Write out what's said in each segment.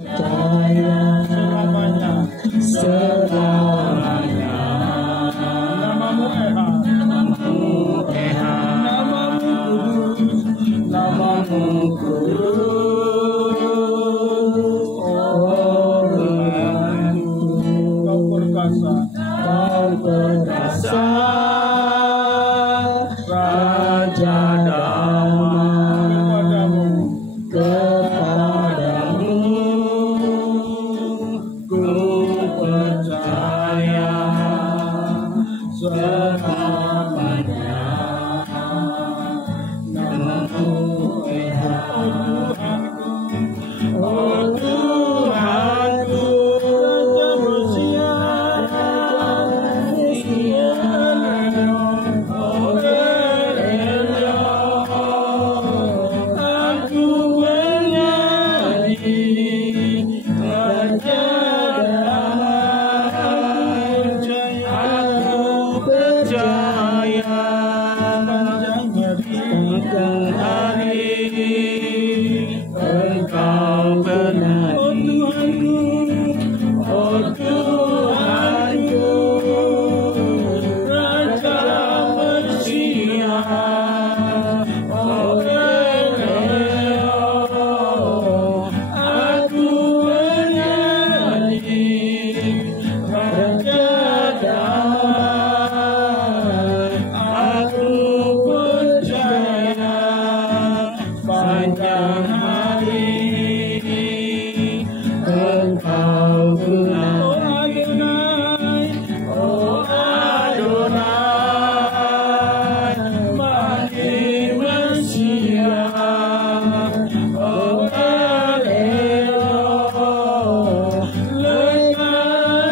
percaya selamanya. Namamu Esa, namamu kudus, oh Tuhanku, kau perkasa, Raja damai, kepadamu ku percaya selamanya. Namamu Esa, oh Tuhanku, Engkau benar, oh Tuhanku, Raja Persia, oh Eleo, aku bernyanyi, Raja damai, aku percaya sepanjang hari Engkau benar, oh Adonai, Maha Mesia, oh Eleo,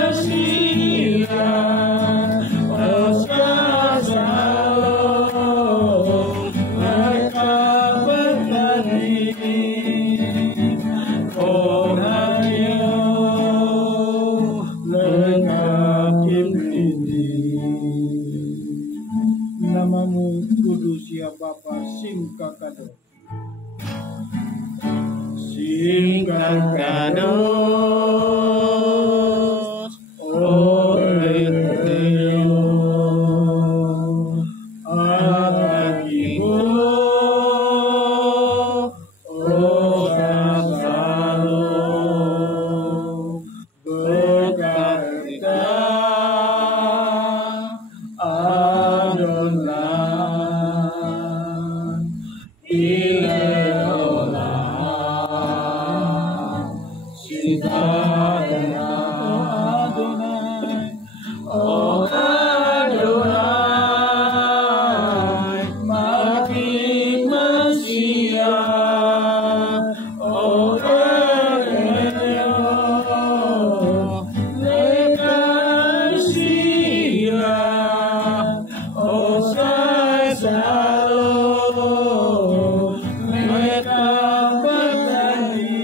Lekasihia, oh Shalom, mereka bertani, oh Raja, lengkapi ini. Namamu kudus ya Bapa, Singkakados, Singkakados, oh Eleo, Anakimu, oh Shalom, berkat kita Adonai, Ileolah, Sitadana, oh Adonai, Maha Mesia, oh Eleo, Lekasihia, oh Shalom, mereka bertani,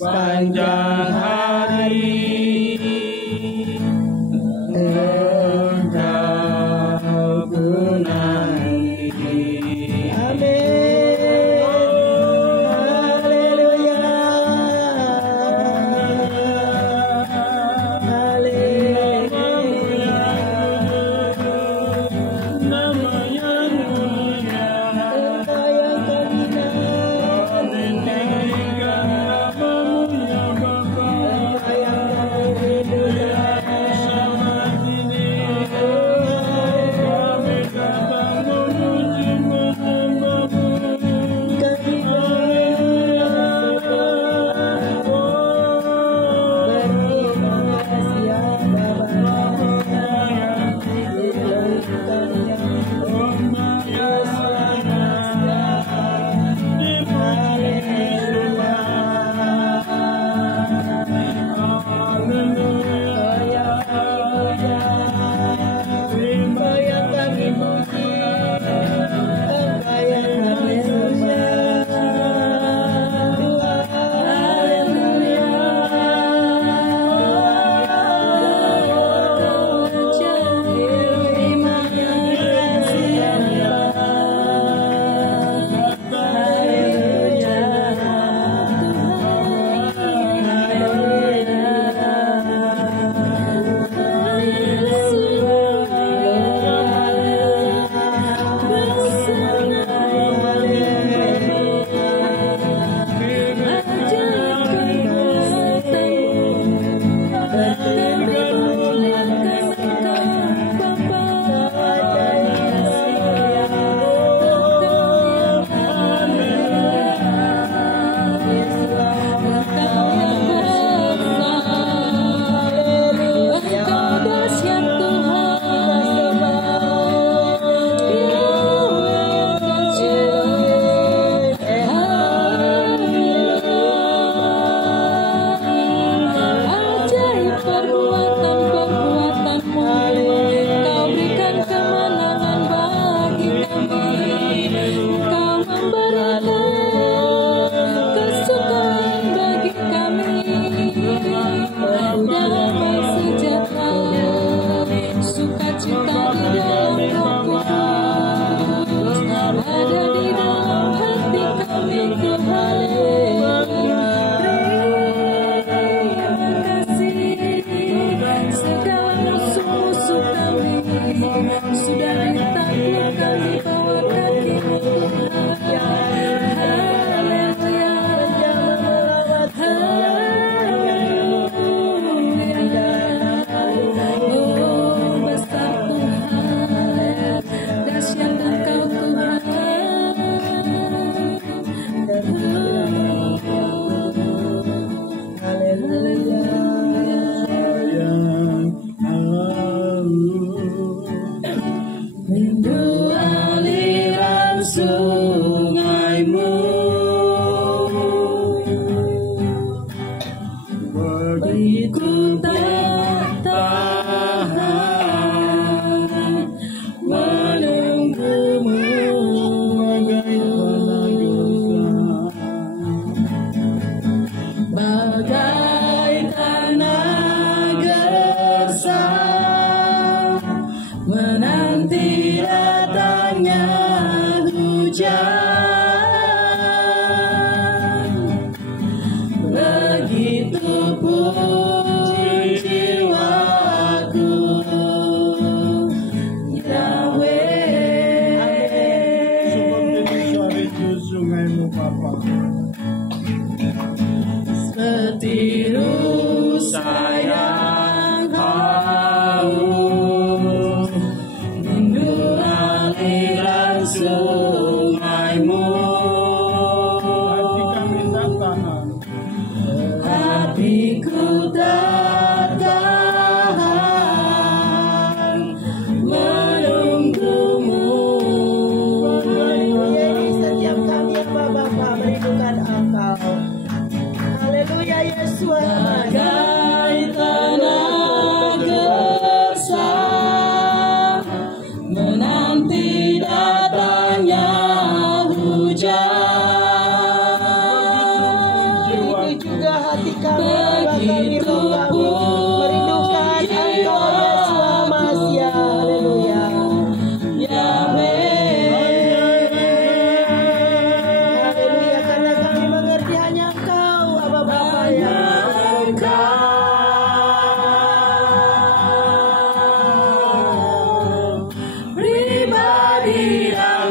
panjang hari engkau ku nanti. Amin. Haleluya. Haleluya. Namanya mulia, Engkau yang kami nanti. meninggikan namamu ya Bapa. Engkau yang kami rindukan. Saat ini kami datang memuji menyembahmu. Kami berterima kasih ya Bapa. Dilengkapi yang Rindu aliran sungaimu, bagiku tak tahan menunggumu bagai tanah gersang menanti datangnya hujan. Begitu pun jiwaku, Yahweh. Sungaimu Bapa, setiru sayang haus, rindu aliran sungaimu. Hatiku tak tahan menunggumu. Setiap kami yang Bapa merindukan Engkau. Haleluya Yesus. Bagai tanah gersang menanti datangnya hujan. Penuhi juga hati kami, kami roh kami merindukan Engkau Yesus Masia. Haleluya. Haleluya, karena kami mengerti hanya Engkau, Aba Bapa yang pribadi yang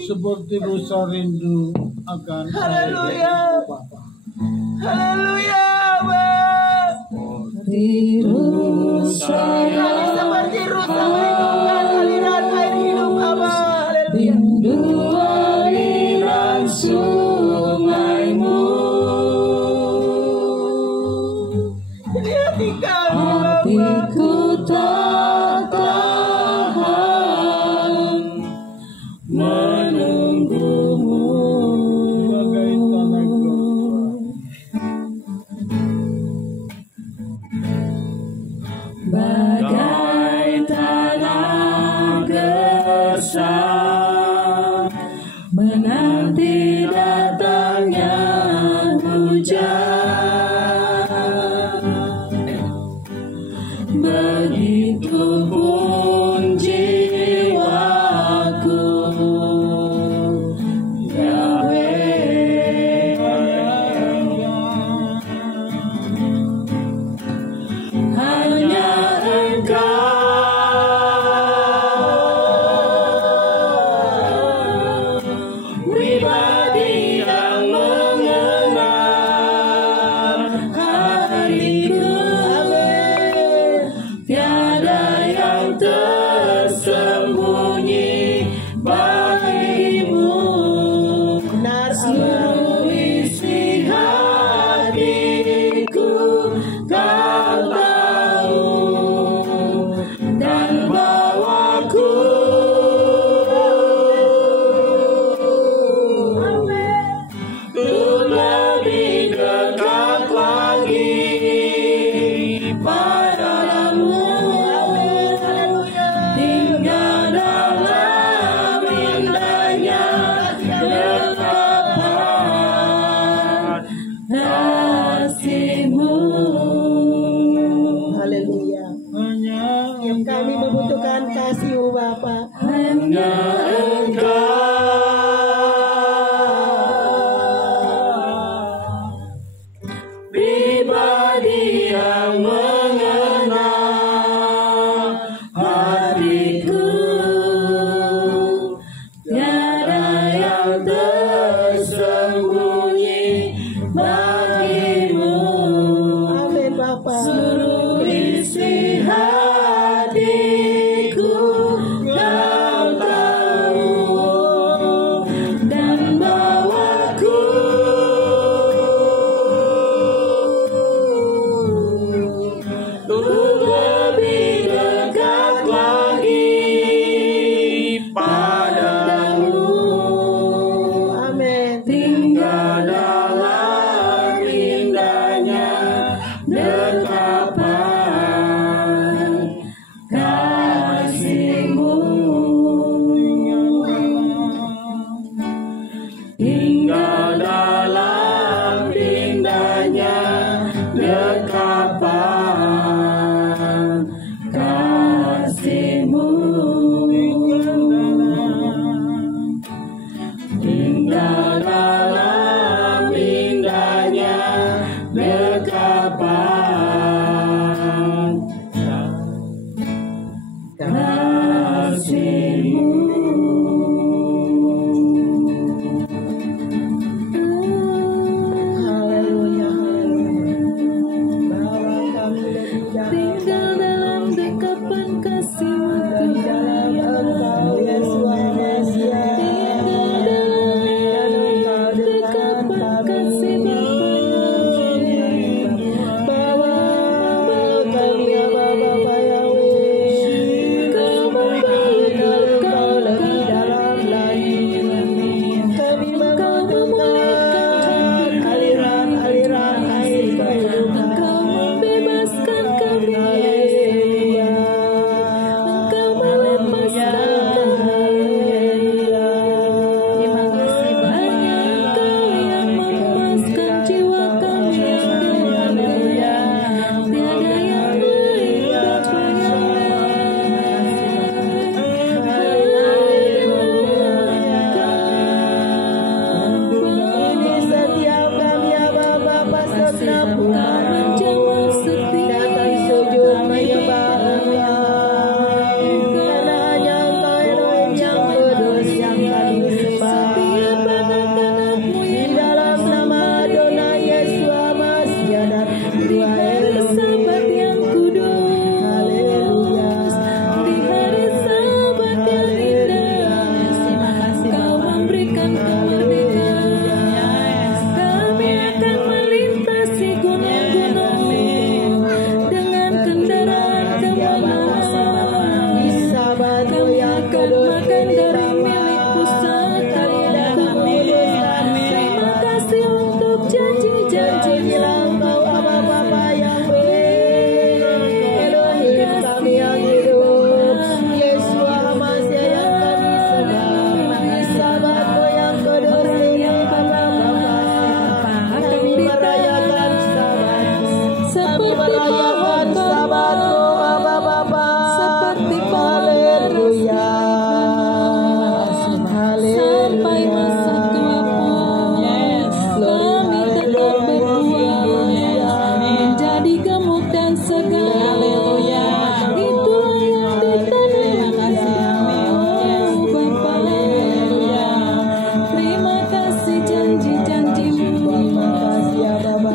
seperti rasa rindu akan Haleluya. Bapa. Haleluya, Abah. Kami seperti rusa merindukan aliran air hidup, Abah. Haleluya. aliran sungaimu. Ini hati kami, Bapa. Hatiku tak tahan menunggumu. Bagai tanah gersang. Bagai tanah gersang menanti datangnya hujan, begitu pun jiwaku, Yahweh. Hanya Engkau pribadi yang mengenal hatiku. Tiada yang Kami membutuhkan kasih-Mu Bapa. hanya Engkau pribadi yang mengenal hatiku, tiada yang tersembunyi bagimu. Amin Bapa. Seluruh isi hatiku Kau tahu, dan bawaku untuk lebih dekat lagi padamu. Amin. Tinggal dalam indahnya dekapan kasih-Mu. Tinggal dalam indahnya dekapan kasih-Mu. Tinggal dalam indahnya dekapan kasih-Mu. Haleluya, haleluya. Bawa kami lebih dalam. Tinggal dalam dekapan kasih-Mu. Di dalam Engkau Yesus Mesia. Dan Engkau dengan kami. Bawa kami ya Bapa Yahweh. Kenal Engkau lebih dalam lagi. Kami membutuhkan aliran-aliran air kehidupan. Engkau membebaskan kami, Haleluya. Engkau melepaskan kami. Terima kasih hanya Engkau yang melepaskan jiwa kami. Haleluya. Tiada yang baik Bapa yang Ini setiap kami ya Bapa segenap umat datang sujud menyembah Engkau. Karena hanya Engkau Elohim yang kudus yang kami sembah. Di dalam nama Adonai Yesus Mesia dan Dua Elohim. yang kudus, Haleluya. di hari Sabat yang indah, Kau memberikan kemerdekaan. Kami akan melintasi gunung-gunung dengan kendaraan kemenangan. Di Sabat-Mu Kami yang akan kudus makan ini dari Bapa. milik pusaka yang Kami kudus. Terima kasih untuk janji-janji Janjilah Engkau Aba Bapa yang baik, Elohim kami yang hidup, Yesus Mesia yang kami sembah. Di Sabat-Mu yang kudus ini Bapa, kami merayakan Sabat, kami merayakan Sabat-Mu Aba Bapa. Haleluya, sampai masa tua pun kami tetap berbuat menjadi gemuk dan segar. Itulah yang ditanam Bapa. Terima kasih janji-janji-Mu. Terima kasih Bapa.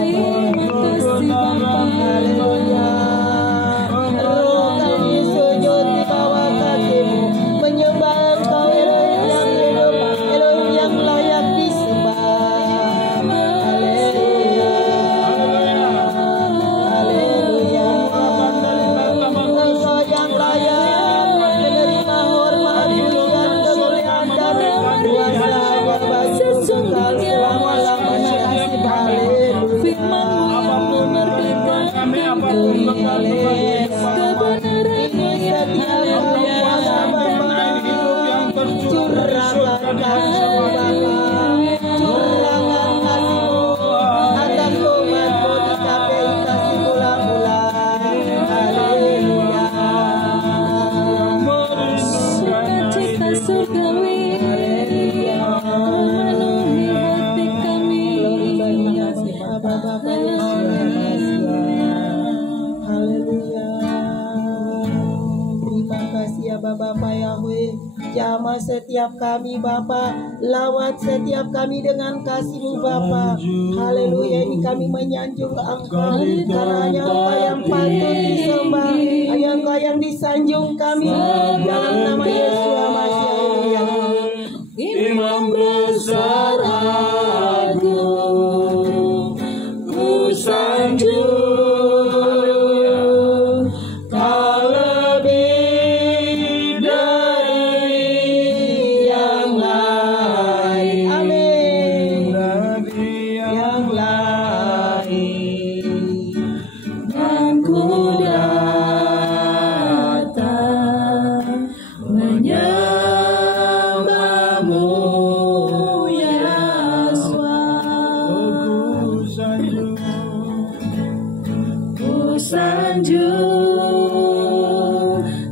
Kami sujud di bawah kaki-Mu, menyembah Engkau Elohim yang hidup, Elohim yang layak disembah. Haleluya, haleluya. Engkau yang layak menerima hormat, pujian, kemuliaan dan kuasa bagi Engkau selama-lamanya. Haleluya. Firman-Mu yang memerdekakan kami. Kebenaran-Mu yang Curahkan kasih-Mu Bapa, curahkan kasih-Mu atas umat-Mu di KPI kasih mula-mula. Haleluya, jamah setiap kami Bapa. Lawat setiap kami dengan kasih-Mu Bapa. Haleluya, ini kami menyanjung Engkau, karena hanya Engkau yang patut disembah, hanya Engkau yang disanjung kami. Dalam nama Yesus Masih, haleluya. Imam besar agung, ku sanjung, Kau lebih dari yang lain. Amin. Dari Yang lain. Dan ku datang menyembah-Mu, Yesus. Ku sanjung,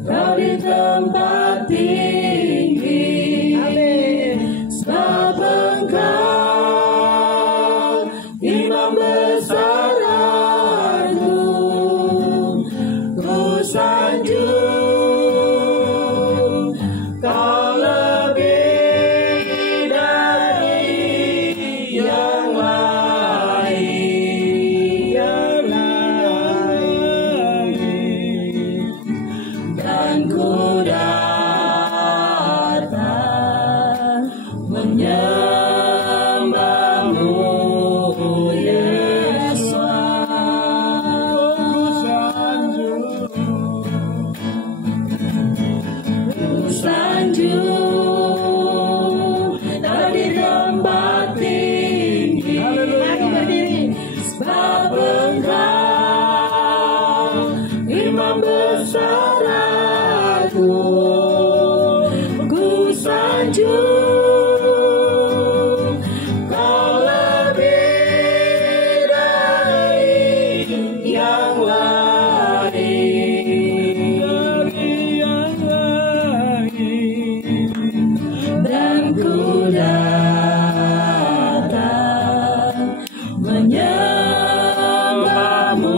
Kau di tempat tinggi. Amin. Sebab Engkau Imam besar agung, ku sanjung, Kau lebih dari yang lain, yang lain. Dan ku datang menyembah-Mu, Yesus. Ku sanjung, Kau di tempat tinggi. Mari berdiri. Sebab Engkau Imam besar agung, ku sanjung, Kau lebih dari yang lain, dan ku datang menyembah-Mu,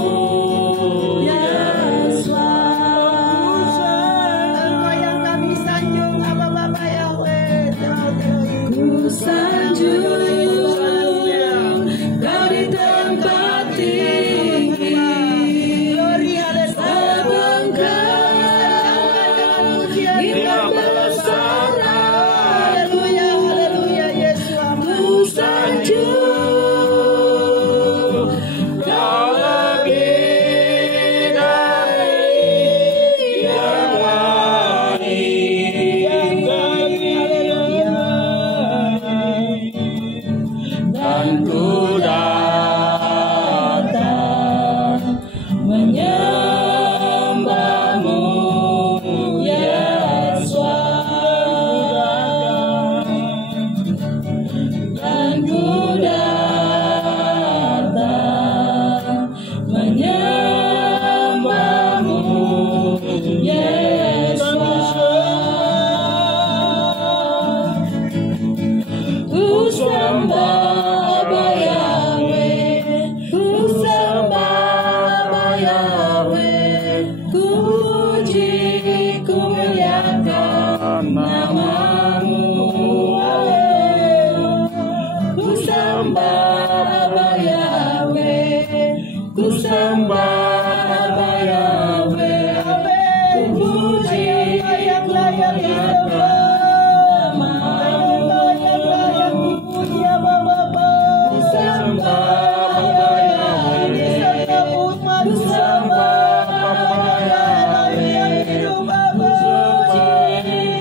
Yesus. Engkau yang kami sanjung, Abba Bapa Yahweh. Ku sanjung, Kau di tempat tinggi. Glory, haleluya. Sebab Engkau Imam besar Haleluya, haleluya, Yesus. ku sanjung, Kau lebih dari yang lain, dan ku datang menyembah-Mu, Yesus. Dan ku datang menyembah-Mu, Yesus. Ku sembah Abba Yahweh, ku sembah Abba Yahweh, ku puji, ku muliakan nama-Mu. Ku sembah Abba Yahweh, ku sembah Abba Yahweh, ku puji, ku muliakan ku sembah Abba Yahweh, ku sembah Abba Yahweh, ku puji,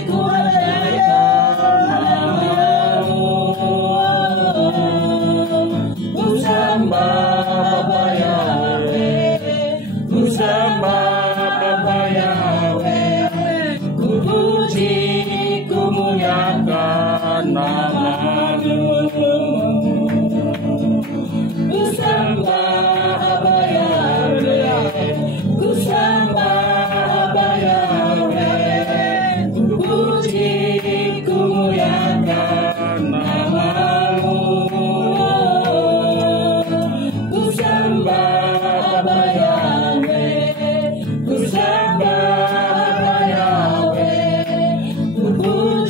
ku muliakan nama-Mu. Ku sembah Abba Yahweh, ku sembah Abba Yahweh, ku puji, ku muliakan nama-Mu. Ku sembah Abba Yahweh, ku sembah Abba Yahweh, ku puji, ku muliakan nama-Mu. Ku sembah Abba Yahweh, ku sembah Abba Yahweh, ku puji,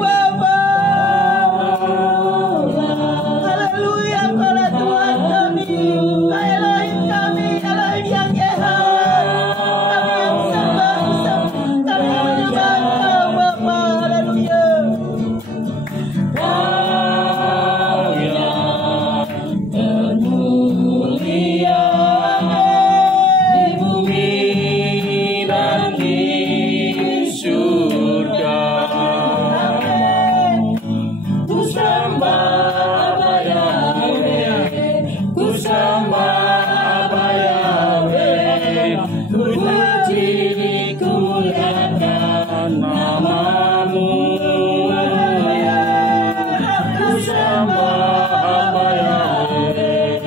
Bapa. Haleluya, pada Tuhan kami, Elohim kami, Elohim yang jahat, kami yang sembah, kami yang menyembah Engkau Bapa. Haleluya. Kau yang termulia di bumi dan di surga. Ku sembah Yahweh, ku sembah Yahweh, ku puji, ku muliakan namamu. Ku sembah Yahweh,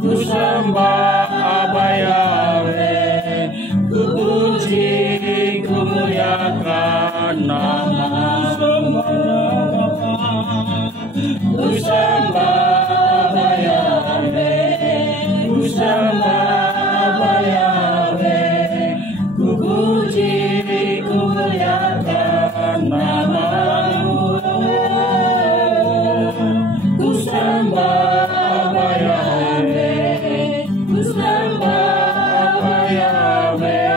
ku sembah Yahweh, ku puji, ku muliakan namamu. Ku sembah Yahweh, ku sembah Yahweh, ku puji, ku muliakan namamu. Ku sembah Yahweh, ku sembah Yahweh,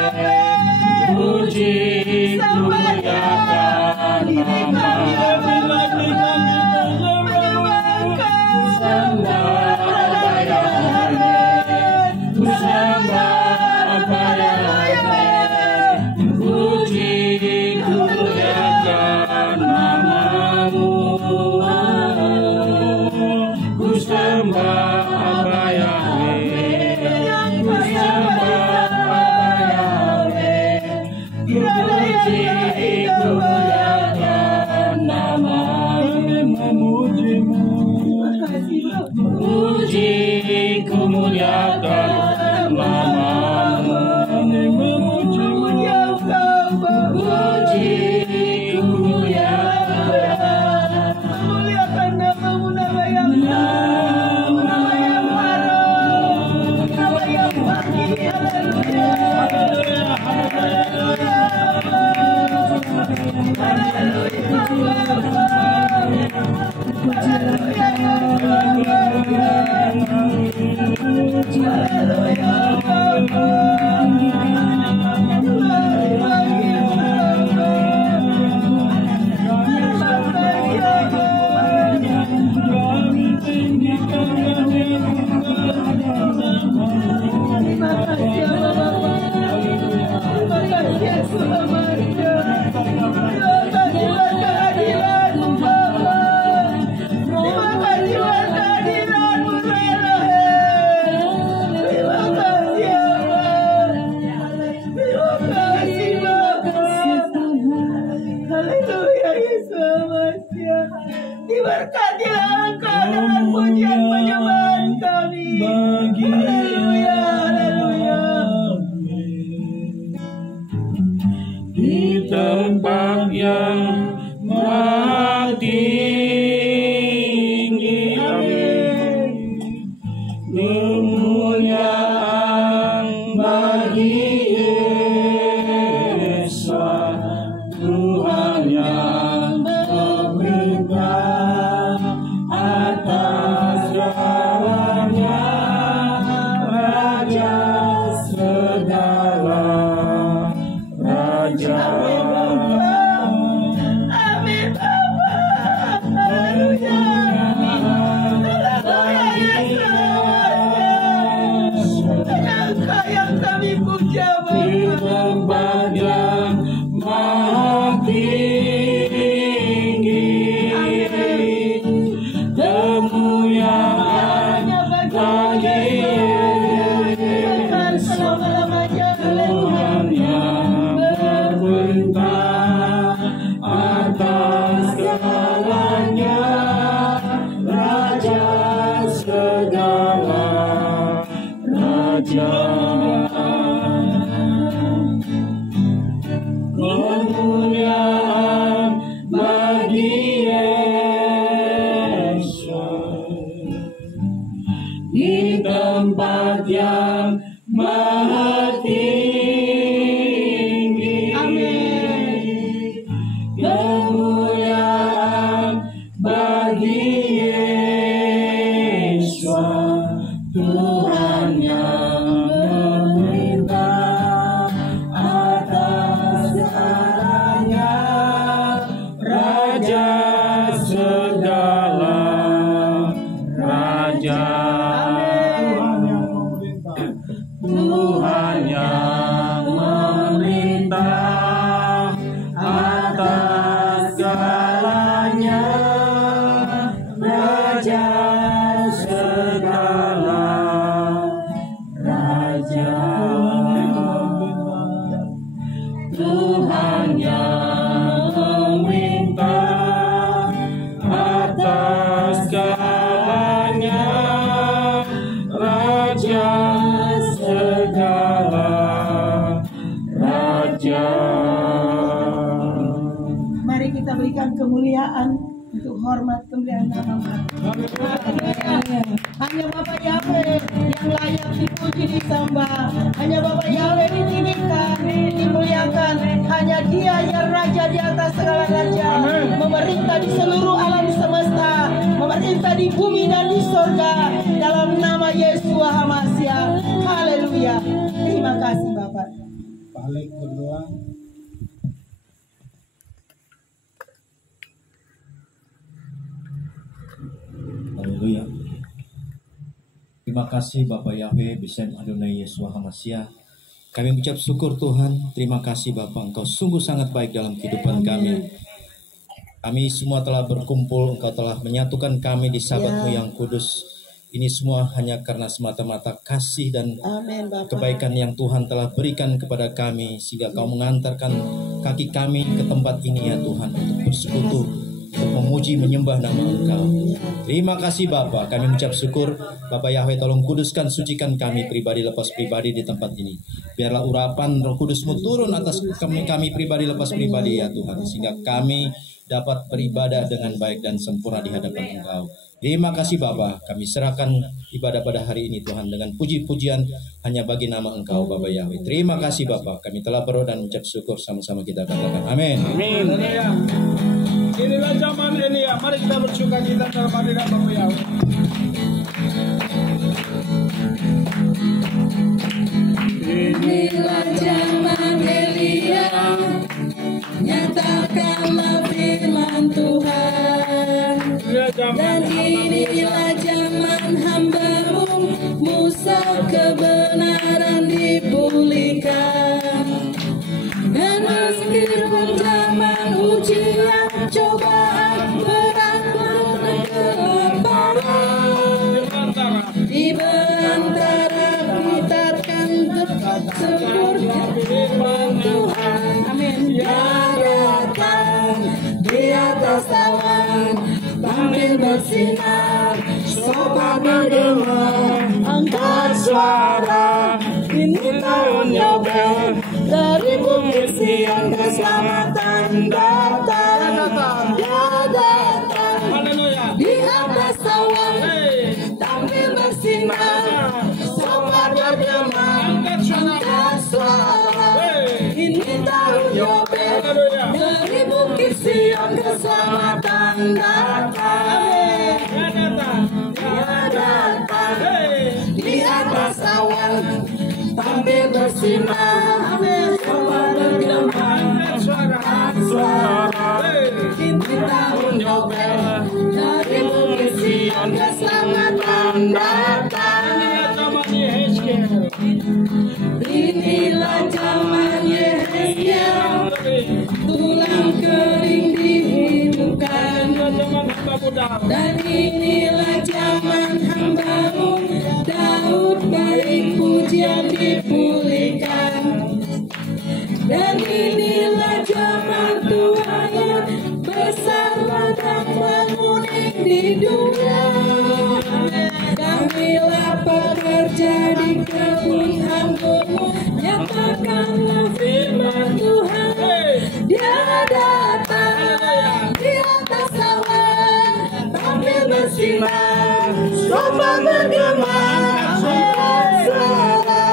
puji, ku muliakan namamu. Puji, ku muliakan namamu. Puji, ku muliakan. Muliakan namamu, nama yang harum, nama yang pagi. Haleluya. Diberkatilah Engkau dengan pujian penyembahan kami. Haleluya, haleluya. Di tempat yang maha tinggi, kemuliaan bagi Yesus Tuhan yang berperintah atas segalanya, Raja segala raja. Amin Bapa. Haleluya. Haleluya Yesus. Engkau yang kami puja Di Bapa. tempat yang maha tinggi, kemuliaan bagi Bahkan selama-lamanya. Haleluya. Tuhan yang berperintah atas segalanya, Raja segala raja. Kemuliaan bagi Yesus di tempat yang maha tinggi. Amin. Kemuliaan penyembahan untuk hormat kemuliaan nama. Hanya Bapa Yahweh yang layak dipuji disembah. Hanya Bapa Yahweh ditinggikan, dimuliakan. Hanya Dia yang raja di atas segala raja, memerintah di seluruh alam semesta, memerintah di bumi dan di sorga, dalam nama Yesus Hamasiah. Haleluya. Terima kasih Bapak. Balik berdoa. Haleluya. Terima kasih Bapak Yahweh, Bisem Adonai Yesus Hamasiah. Kami mengucap syukur Tuhan. Terima kasih Bapak, Engkau sungguh sangat baik dalam kehidupan kami. Kami semua telah berkumpul, Engkau telah menyatukan kami di Sabat-Mu yang kudus. Ini semua hanya karena semata-mata kasih dan kebaikan yang Tuhan telah berikan kepada kami, sehingga Kau mengantarkan kaki kami ke tempat ini ya Tuhan, untuk bersekutu, untuk memuji menyembah nama Engkau. Terima kasih Bapa, kami mengucap syukur. Bapak Yahweh, tolong kuduskan, sucikan kami pribadi lepas pribadi di tempat ini. Biarlah urapan Roh Kudus-Mu turun atas kami pribadi lepas pribadi ya Tuhan, sehingga kami dapat beribadah dengan baik dan sempurna di hadapan Engkau. Terima kasih Bapa, kami serahkan ibadah pada hari ini Tuhan dengan puji-pujian hanya bagi nama Engkau Bapa Yahweh. Terima kasih Bapa, kami telah berdoa dan mengucap syukur, sama-sama kita katakan amin. Amin. Inilah zaman Elia. Mari kita bersuka cita dalam hadirat Bapa Yahweh. Inilah zaman Elia, nyatakanlah firman Tuhan. Dan inilah zaman hamba-Mu Musa, kebenaran dipulihkan. Dan meskipun zaman ujian, cobaan berat berkelaparan, di antara kita akan tetap sekurja firman Tuhan. Amin. Dia datang di atas awan, tampil bersinar, sobat bergema, angkat suara. Ini tahun Yobel, dari bukit Sion keselamatan datang. Dia datang di atas awan, tampil bersinar, sobat bergema, angkat suara. Ini tahun Yobel, dari bukit Sion keselamatan datang. Dia datang di atas awan, tampil bersinar, sobat bergema, angkat suara. Ini tahun Yobel, dari bukit Sion keselamatan datang. Inilah zaman Yehezkiel, tulang kering dihidupkan. Dan inilah zaman hamba-Mu Daud, baik pujian dipulihkan. Dan inilah zaman Tuhan yang besar, ladang menguning di dunia. Kamilah pekerja di kebun anggur-Mu, nyatakanlah firman Tuhan. Dia datang di atas awan, tampil bersinar, sobat bergema, angkat suara.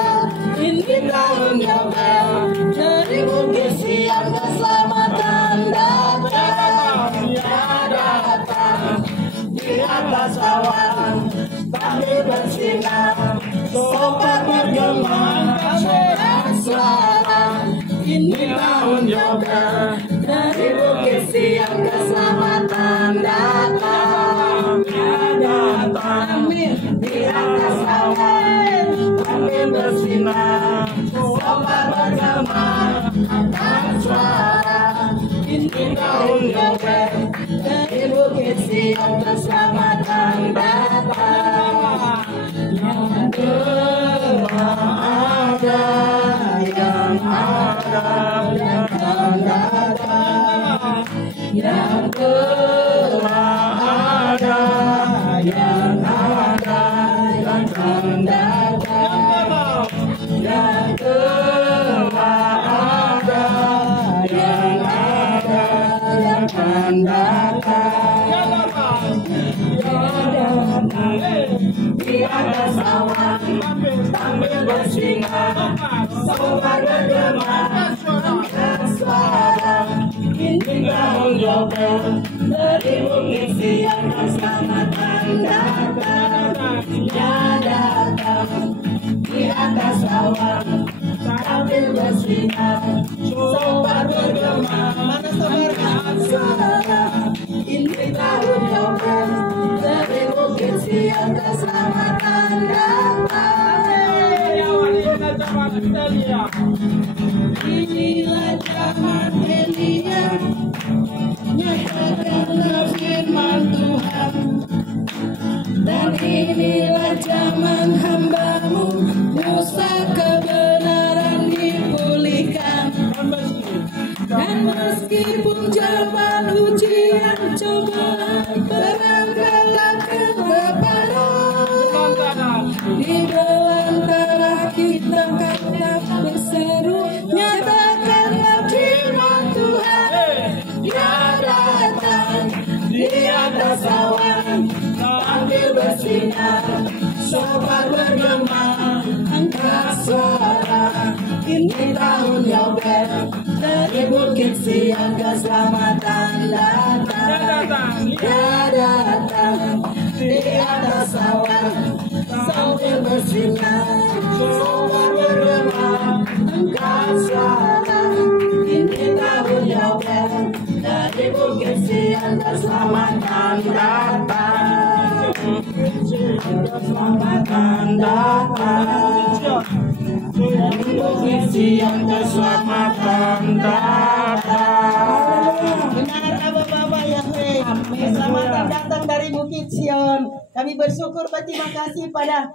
Ini tahun Yobel, dari bukit Sion keselamatan datang. Dia datang di atas awan, tampil bersinar, sobat bergema, angkat suara. Ini tahun Yobel, dari bukit Sion keselamatan datang. Dia datang di atas awan, tampil bersinar, sobat bergema, angkat suara. Ini tahun Yobel, dari bukit Sion keselamatan datang. Yang telah ada, yang ada, yang akan datang. Yang telah ada, yang ada, yang akan datang. Yang telah ada, yang ada, yang akan datang. Di atas awan sambil bersinar, sobat bergema, angkat suara. Ini tahun Yobel dari bukit siang keselamatan datang. Dia datang di atas awan sambil bersinar, sobat bergema, angkat suara. Ini tahun Yobel dari bukit siang keselamatan datang. Inilah zaman Elia, nyatakanlah firman Tuhan. Dan inilah zaman hamba-Mu, Musa, kebenaran dipulihkan. Dan meskipun zaman ujian cobaan berangkatlah ke depan, di belantara kita tetap berseru, nyatakanlah firman Tuhan. Dia datang di atas awan sambil bersinar, sobat bergema, angkat suara. Ini tahun Yobel dari bukit siang keselamatan datang. Dia datang di atas awan sambil bersinar, sobat bergema, angkat suara. Ini tahun Yobel dari bukit siang keselamatan datang. Keselamatan datang. Dari bukit siang keselamatan datang. Benar Bapak Yahweh, keselamatan datang dari Bukit Sion. Kami bersyukur berterima kasih pada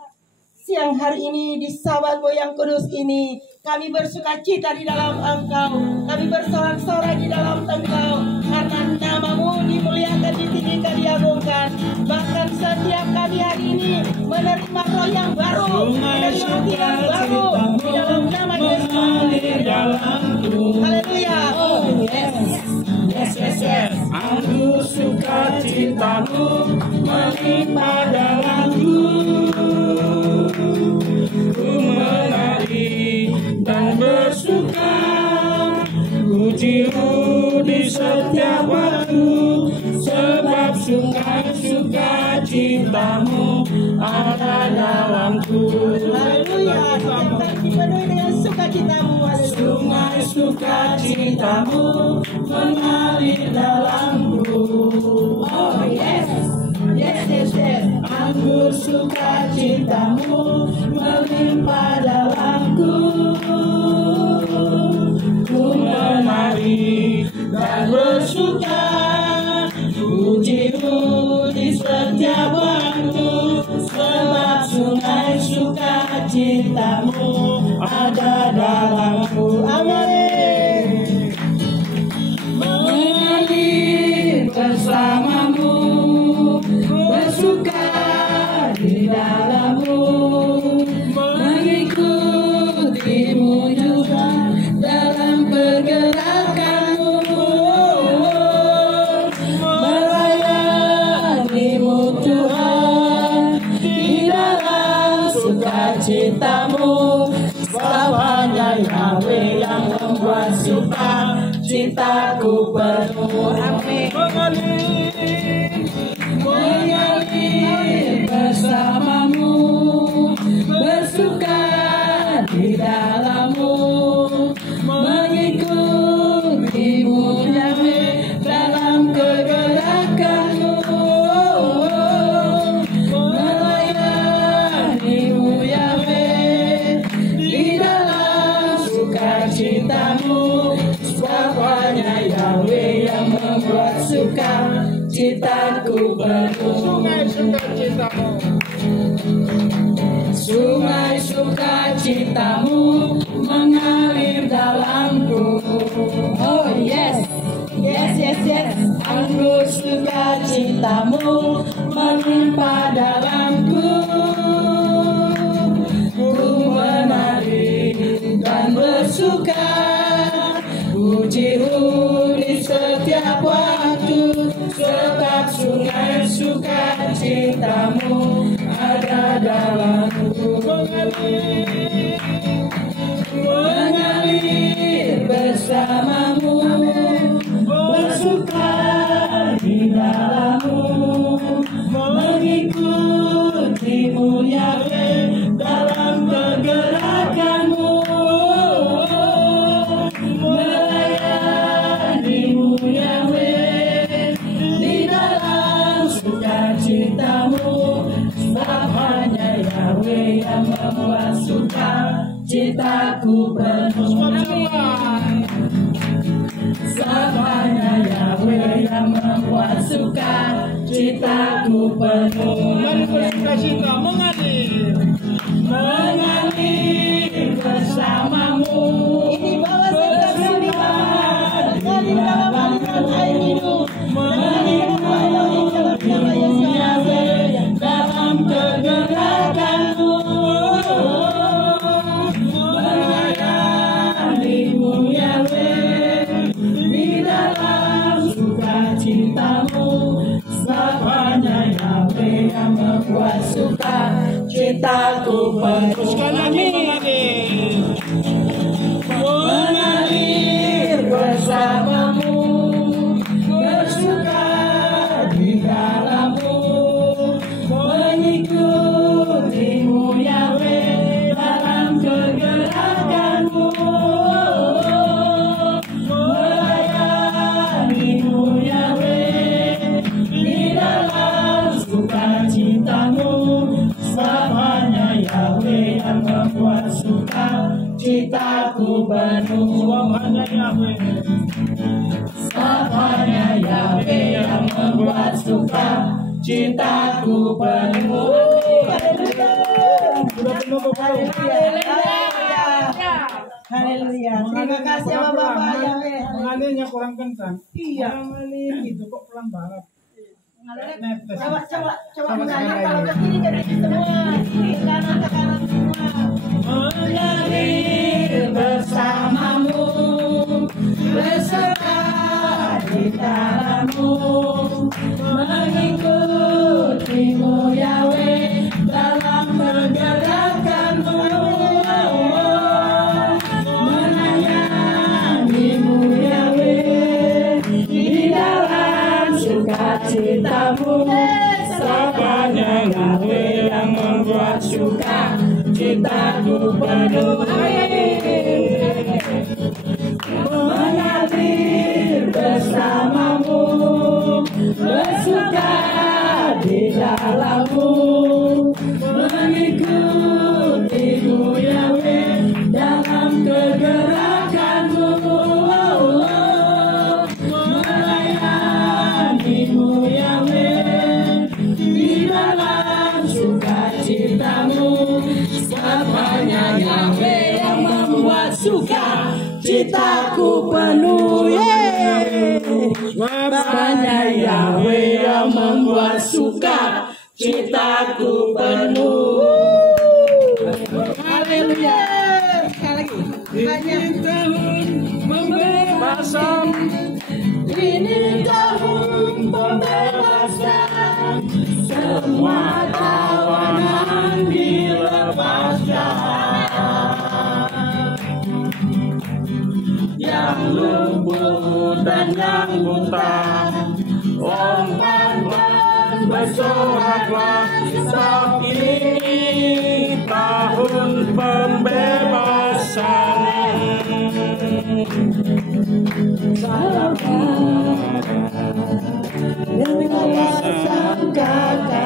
siang hari ini di Sabatmu yang kudus ini. Kami bersuka cita di dalam Engkau. Kami bersorak-sorai di dalam Engkau. Karena nama-Mu dimuliakan, ditinggikan, diagungkan. Bahkan setiap kami hari ini menerima roh yang baru, menerima hati yang baru di dalam nama Yesus. Haleluya. Oh yes. Yes. Aku suka cita-Mu menimpa dalamku. Ku menari dan bersuka, puji-Mu di setiap waktu. Sebab suka cita-Mu ada dalamku. Haleluya. Kita dipenuhi dengan sukacita-Mu. Sungai sukacita-Mu mengalir dalamku. Oh yes. Anggur sukacita-Mu melimpah dalamku. Ku menari dan bersuka, puji-Mu di setiap waktu. Sebab sungai sukacita-Mu ada dalamku. Amin. Mengalir bersama-Mu, bersuka di dalam-Mu, mengikuti-Mu juga dalam pergerakan-Mu, melayani-Mu Tuhan di dalam sukacita-Mu. Sebab hanya Yahweh yang membuat sukacitaku penuh. Amin. Mengalir bersama-Mu, bersuka di dalam-Mu, mengikuti-Mu Yahweh dalam kegerakan-Mu, melayani-Mu Yahweh di dalam sukacita-Mu. Sebab hanya Yahweh yang membuat sukacitaku penuh. Sungai sukacita-Mu mengalir dalamku. Oh yes. Anggur sukacita-Mu melimpah dalamku. Ku menari dan bersuka, puji-Mu di setiap waktu. Sebab sebab sukacitamu ada dalamku. Mengalir bersamamu, bersuka di dalammu, mengikutimu Yahweh dalam pergerakanmu, melayanimu Yahweh di dalam sukacitamu, sebab hanya Yahweh yang membuat sukacitaku penuh. Sebab hanya Yahweh yang membuat sukacitaku penuh. Sukacita mengalir bersamamu. Ini bawa bersuka di dalam aliran air hidup. Mengalir Yahweh dalam pergerakanmu, melayanimu Yahweh di dalam sukacitamu, sebab hanya Yahweh yang membuat sukacitaku penuh. Mengalir bersamamu, bersuka di dalammu, mengikutimu Yahweh dalam pergerakanmu, melayanimu Yahweh di dalam sukacitamu, sebab hanya Yahweh yang membuat sukacitaku penuh. Sebab hanya Yahweh yang membuat sukacitaku penuh. Haleluya. Terima kasih Bapak Yahweh. Mengalirnya kurang kencang. Iya. Mengalir gitu kok pelan banget. Coba mengalir kalau ke kiri semua, ke kanan semua. Mengalir bersamamu, berserta di dalammu, mengikutimu Yahweh dalam pergerakanmu, melayanimu Yahweh di dalam sukacitamu, sabanya Yahweh yang membuat sukacitaku penuh. Mengalir bersamamu, bersuka di dalammu, mengikutimu Yahweh dalam pergerakanmu, melayanimu Yahweh di dalam sukacitamu, sebab hanya Yahweh yang membuat sukacitaku penuh. Hanya Yahweh yang membuat sukacitaku penuh. Haleluya. Sekali lagi. Pembebasan. Ini tahun pembebasan. Semua tawanan dilepaskan. Yang lumpuh dan yang buta, lompat dan bersoraklah, sebab ini tahun pembebasan. Pembebasan kata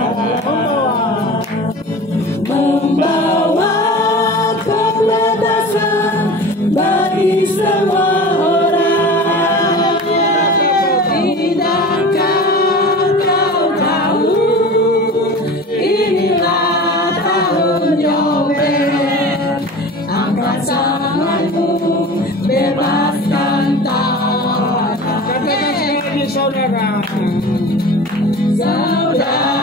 membawa kebebasan bagi semua orang. Tidakkah kau tahu, inilah tahun Yobel. Angkat tanganmu, bebaskan tawanan. Katakan semua ini saudara. Saudara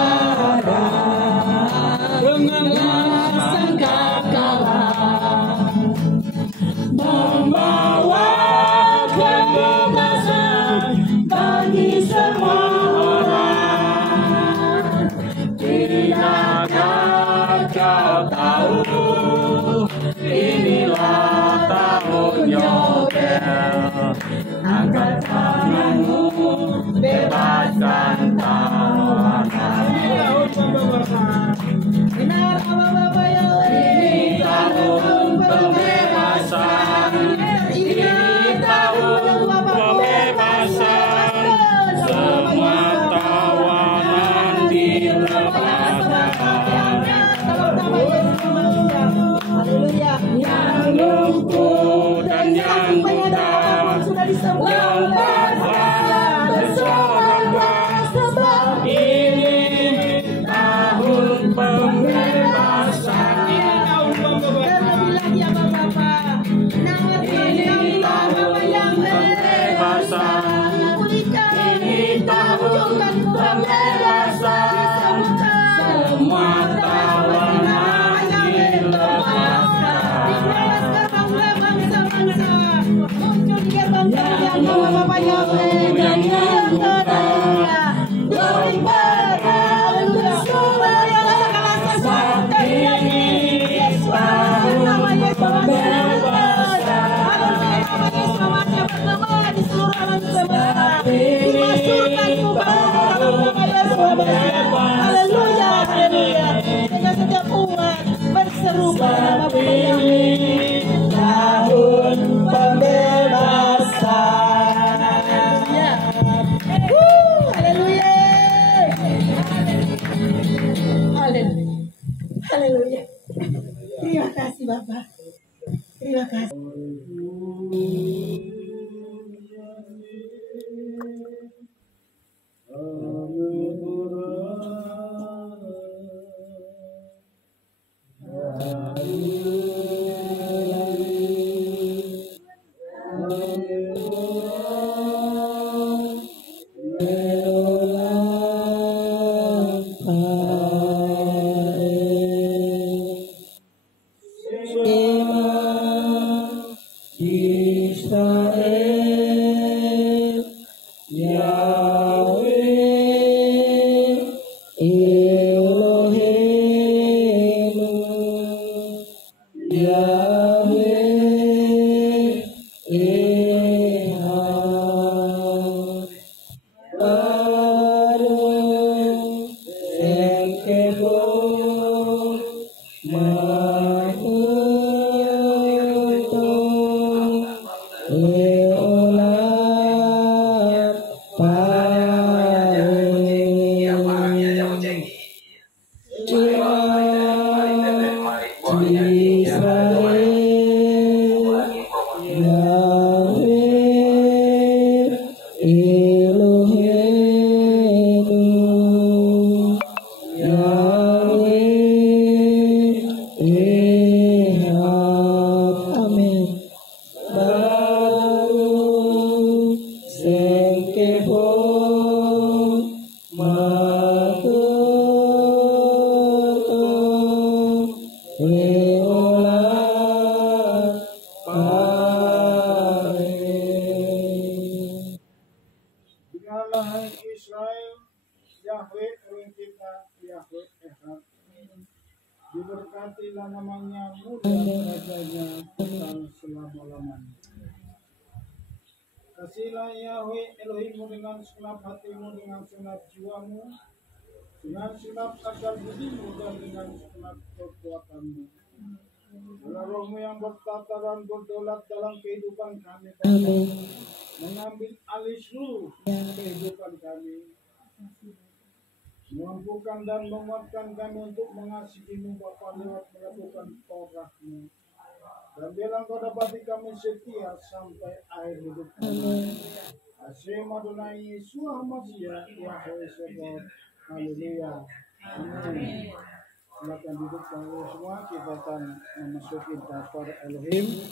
Bapa. Terima kasih. Diberkatilah namanya, mudah rajanya kekal selama-lamanya. Kasihlah Yahweh Elohimmu dengan segenap hatimu, dengan segenap jiwamu, dengan segenap akal budimu, dan dengan segenap kekuatanmu. Bila rohmu yang bertataran berdaulat dalam kehidupan kami, mengambil alih seluruh kehidupan kami, memampukan dan menguatkan kami untuk mengasihimu Bapa lewat melakukan Tauratmu. Dan biarlah Engkau dapati kami setia sampai akhir hidup kami. Hashem Adonai Yesus HaMashiach, Yahweh Sebot. Haleluya. Amin. Silakan duduk bangsa semua, kita akan memasuki daftar Elohim.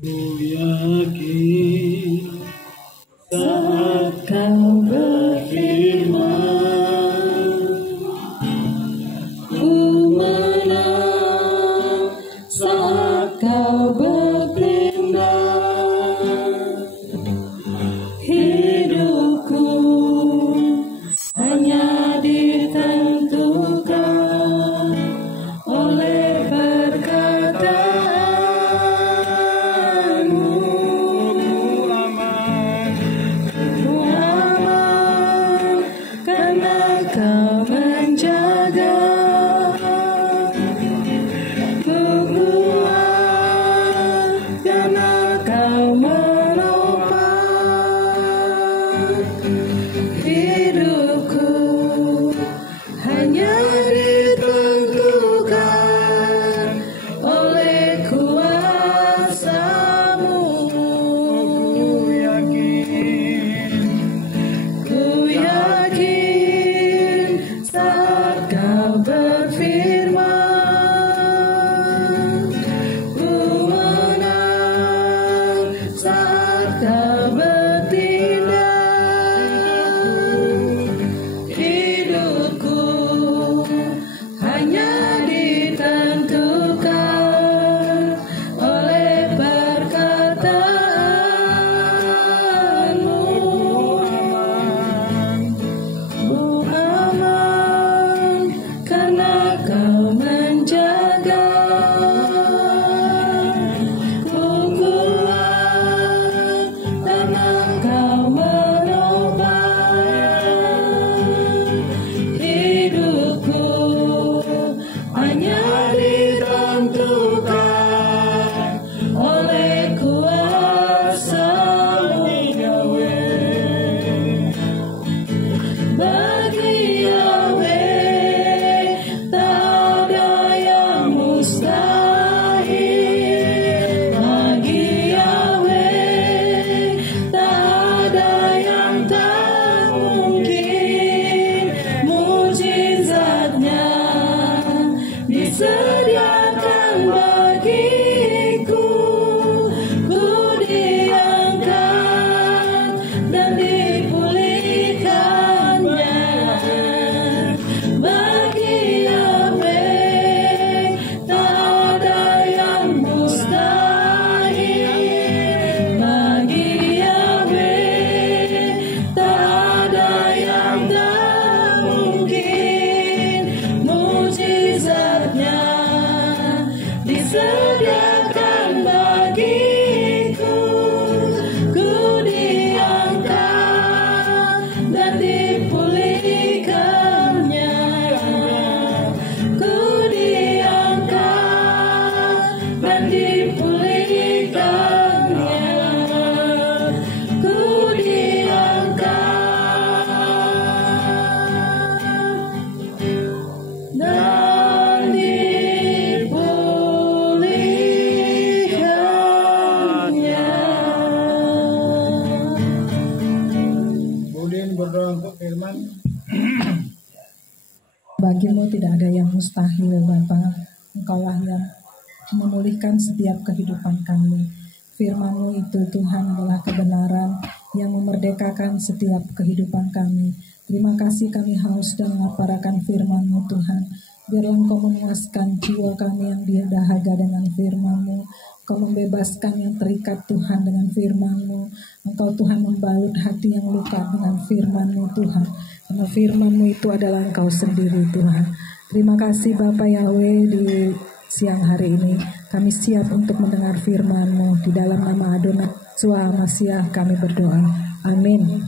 Ku yakin saat kau berfirman, ku menang. bagimu tidak ada yang mustahil Bapa. Engkaulah yang memulihkan setiap kehidupan kami. Firman-Mu itu Tuhan adalah kebenaran yang memerdekakan setiap kehidupan kami. Terima kasih kami haus dan lapar akan firman-Mu Tuhan. Biarlah Engkau memuaskan jiwa kami yang dahaga dengan firman-Mu. Engkau membebaskan yang terikat Tuhan dengan firman-Mu. Engkau Tuhan membalut hati yang luka dengan firman-Mu Tuhan. Karena firman-Mu itu adalah Engkau sendiri Tuhan. Terima kasih Bapa Yahweh, di siang hari ini kami siap untuk mendengar firman-Mu. Di dalam nama Adonai Yeshua Hamasyah kami berdoa. Amin.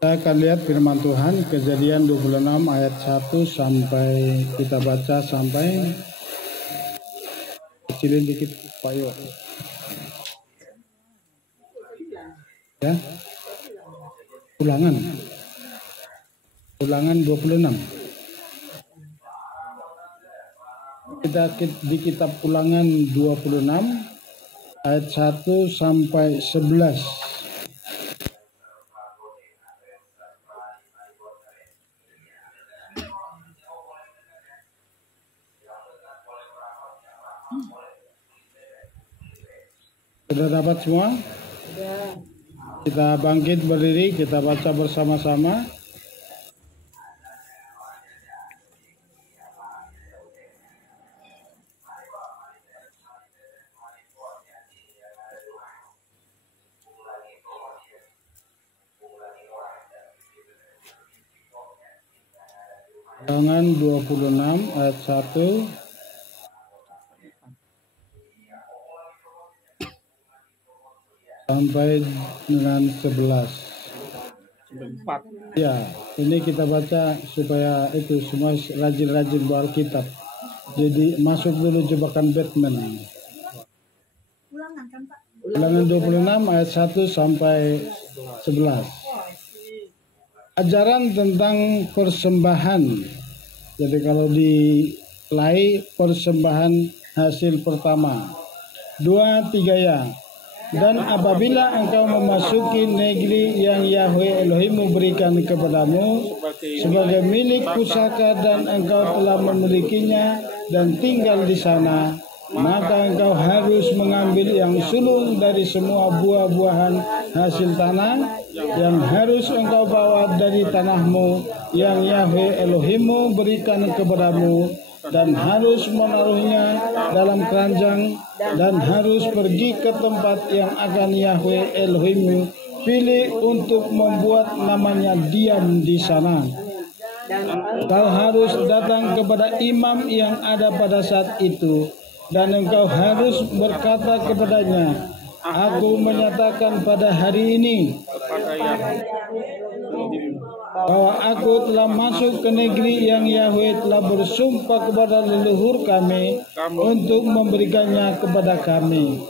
Kita akan lihat firman Tuhan, Kejadian 26 ayat 1 sampai kita baca sampai kecilin dikit Pak Yo. Ya. Ulangan 26. Kita di kitab Ulangan 26 ayat 1 sampai 11. Sudah dapat semua? Kita bangkit berdiri, kita baca bersama-sama. Ulangan 26 ayat 1 sampai dengan 11. Ya, ini kita baca supaya itu semua rajin-rajin bawa Alkitab. Jadi masuk dulu jebakan Batman. Ulangan 26 ayat 1 sampai 11. Ajaran tentang persembahan. Jadi kalau di Lai, persembahan hasil pertama. 2, 3 ya. Dan apabila engkau memasuki negeri yang Yahweh Elohimmu berikan kepadamu sebagai milik pusaka dan engkau telah memilikinya dan tinggal di sana, maka engkau harus mengambil yang sulung dari semua buah-buahan hasil tanah yang harus engkau bawa dari tanahmu yang Yahweh Elohimmu berikan kepadamu, dan harus menaruhnya dalam keranjang dan harus pergi ke tempat yang akan Yahweh Elohimmu pilih untuk membuat namanya diam di sana. Kau harus datang kepada imam yang ada pada saat itu, dan engkau harus berkata kepadanya, Aku menyatakan pada hari ini bahwa aku telah masuk ke negeri yang Yahweh telah bersumpah kepada leluhur kami untuk memberikannya kepada kami.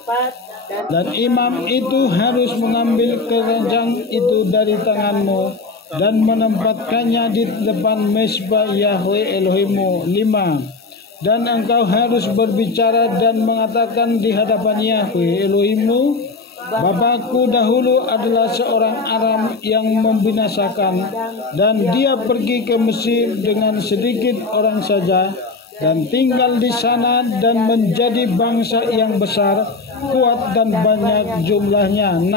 Dan imam itu harus mengambil keranjang itu dari tanganmu dan menempatkannya di depan mezbah Yahweh Elohimmu. 5. Dan engkau harus berbicara dan mengatakan di hadapan Yahweh Elohimmu, Bapakku dahulu adalah seorang Aram yang membinasakan, dan dia pergi ke Mesir dengan sedikit orang saja, dan tinggal di sana dan menjadi bangsa yang besar, kuat dan banyak jumlahnya. 6.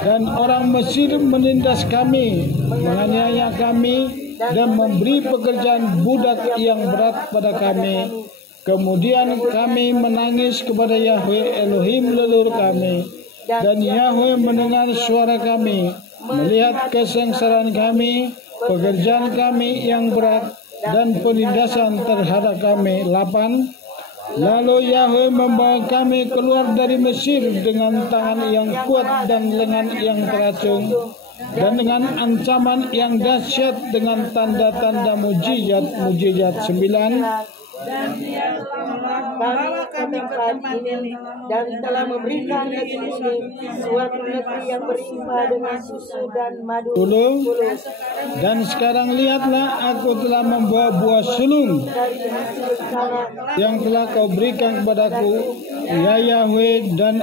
Dan orang Mesir menindas kami, menganiaya kami, dan memberi pekerjaan budak yang berat pada kami. Kemudian kami menangis kepada Yahweh Elohim leluhur kami, dan Yahweh mendengar suara kami, melihat kesengsaraan kami, pekerjaan kami yang berat, dan penindasan terhadap kami. 8. Lalu Yahweh membawa kami keluar dari Mesir dengan tangan yang kuat dan lengan yang teracung, dan dengan ancaman yang dahsyat dengan tanda-tanda mujizat 9. Dan dia telah membawa kami ke tempat ini dan telah memberikan negeri ini suatu negeri yang berlimpah dengan susu dan madu. 10. Dan sekarang lihatlah, aku telah membawa buah sulung Dari hasil tanah yang telah kau berikan kepadaku, ya Yahweh, dan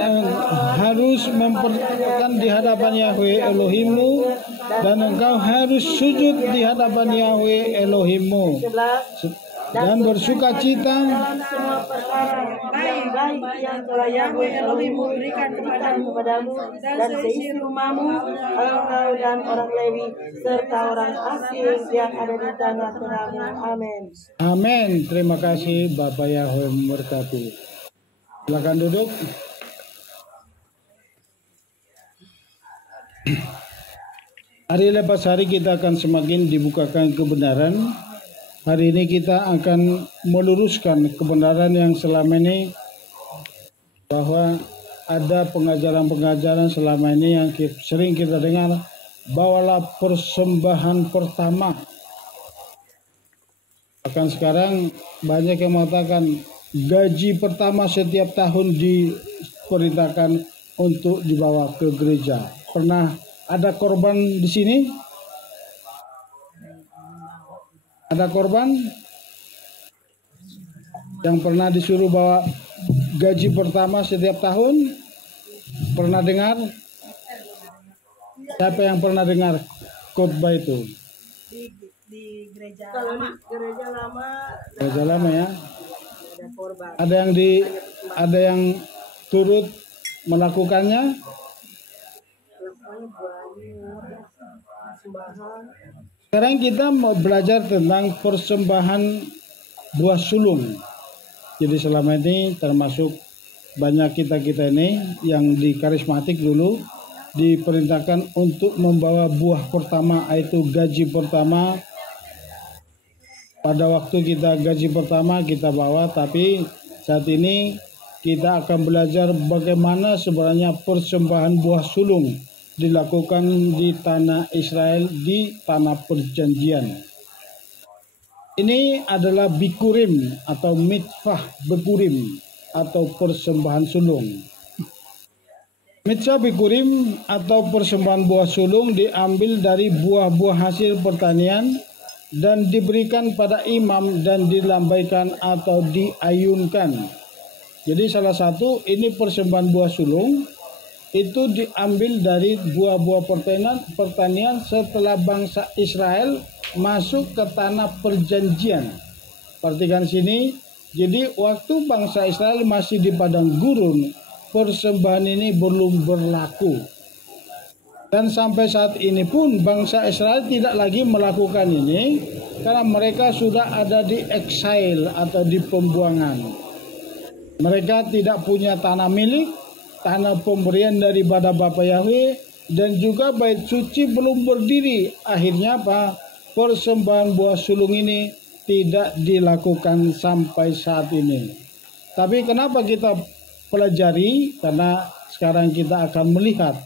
harus memperkenalkan di hadapan Yahweh Elohimmu, dan engkau harus sujud di hadapan Yahweh Elohimmu 11 dan bersuka cita semua perkara yang baik yang telah Yahweh Elohimmu berikan kepadamu dan seisi rumahmu, engkau dan orang Lewi serta orang asing yang ada di tengah-tengahmu. Amin. Amin. Terima kasih Bapak Yahweh memberkati. Silakan duduk. Hari lepas hari kita akan semakin dibukakan kebenaran. Hari ini kita akan meluruskan kebenaran yang selama ini, bahwa ada pengajaran-pengajaran selama ini yang sering kita dengar, bawalah persembahan pertama. Bahkan sekarang banyak yang mengatakan gaji pertama setiap tahun diperintahkan untuk dibawa ke gereja. Pernah ada korban di sini? Ada korban yang pernah disuruh bawa gaji pertama setiap tahun? Pernah dengar? Siapa yang pernah dengar khotbah itu? di gereja Kalau lama. di gereja lama Gereja lama ya. ada korban. Ada yang turut melakukannya? Sekarang kita mau belajar tentang persembahan buah sulung. Jadi selama ini termasuk banyak kita ini yang di karismatik dulu diperintahkan untuk membawa buah pertama, yaitu gaji pertama. Pada waktu kita gaji pertama kita bawa, tapi saat ini kita akan belajar bagaimana sebenarnya persembahan buah sulung dilakukan di tanah Israel, di tanah perjanjian. Ini adalah bikurim atau mitzvah bikurim atau persembahan sulung. Mitzvah bikurim atau persembahan buah sulung diambil dari buah-buah hasil pertanian dan diberikan pada imam dan dilambaikan atau diayunkan. Jadi salah satu ini persembahan buah sulung itu diambil dari buah-buah pertanian setelah bangsa Israel masuk ke tanah perjanjian. Perhatikan sini, jadi waktu bangsa Israel masih di padang gurun, persembahan ini belum berlaku. Dan sampai saat ini pun bangsa Israel tidak lagi melakukan ini karena mereka sudah ada di exile atau di pembuangan. Mereka tidak punya tanah milik, tanah pemberian daripada Bapa Yahweh, dan juga bait suci belum berdiri. Akhirnya apa? Persembahan buah sulung ini tidak dilakukan sampai saat ini. Tapi kenapa kita pelajari? Karena sekarang kita akan melihat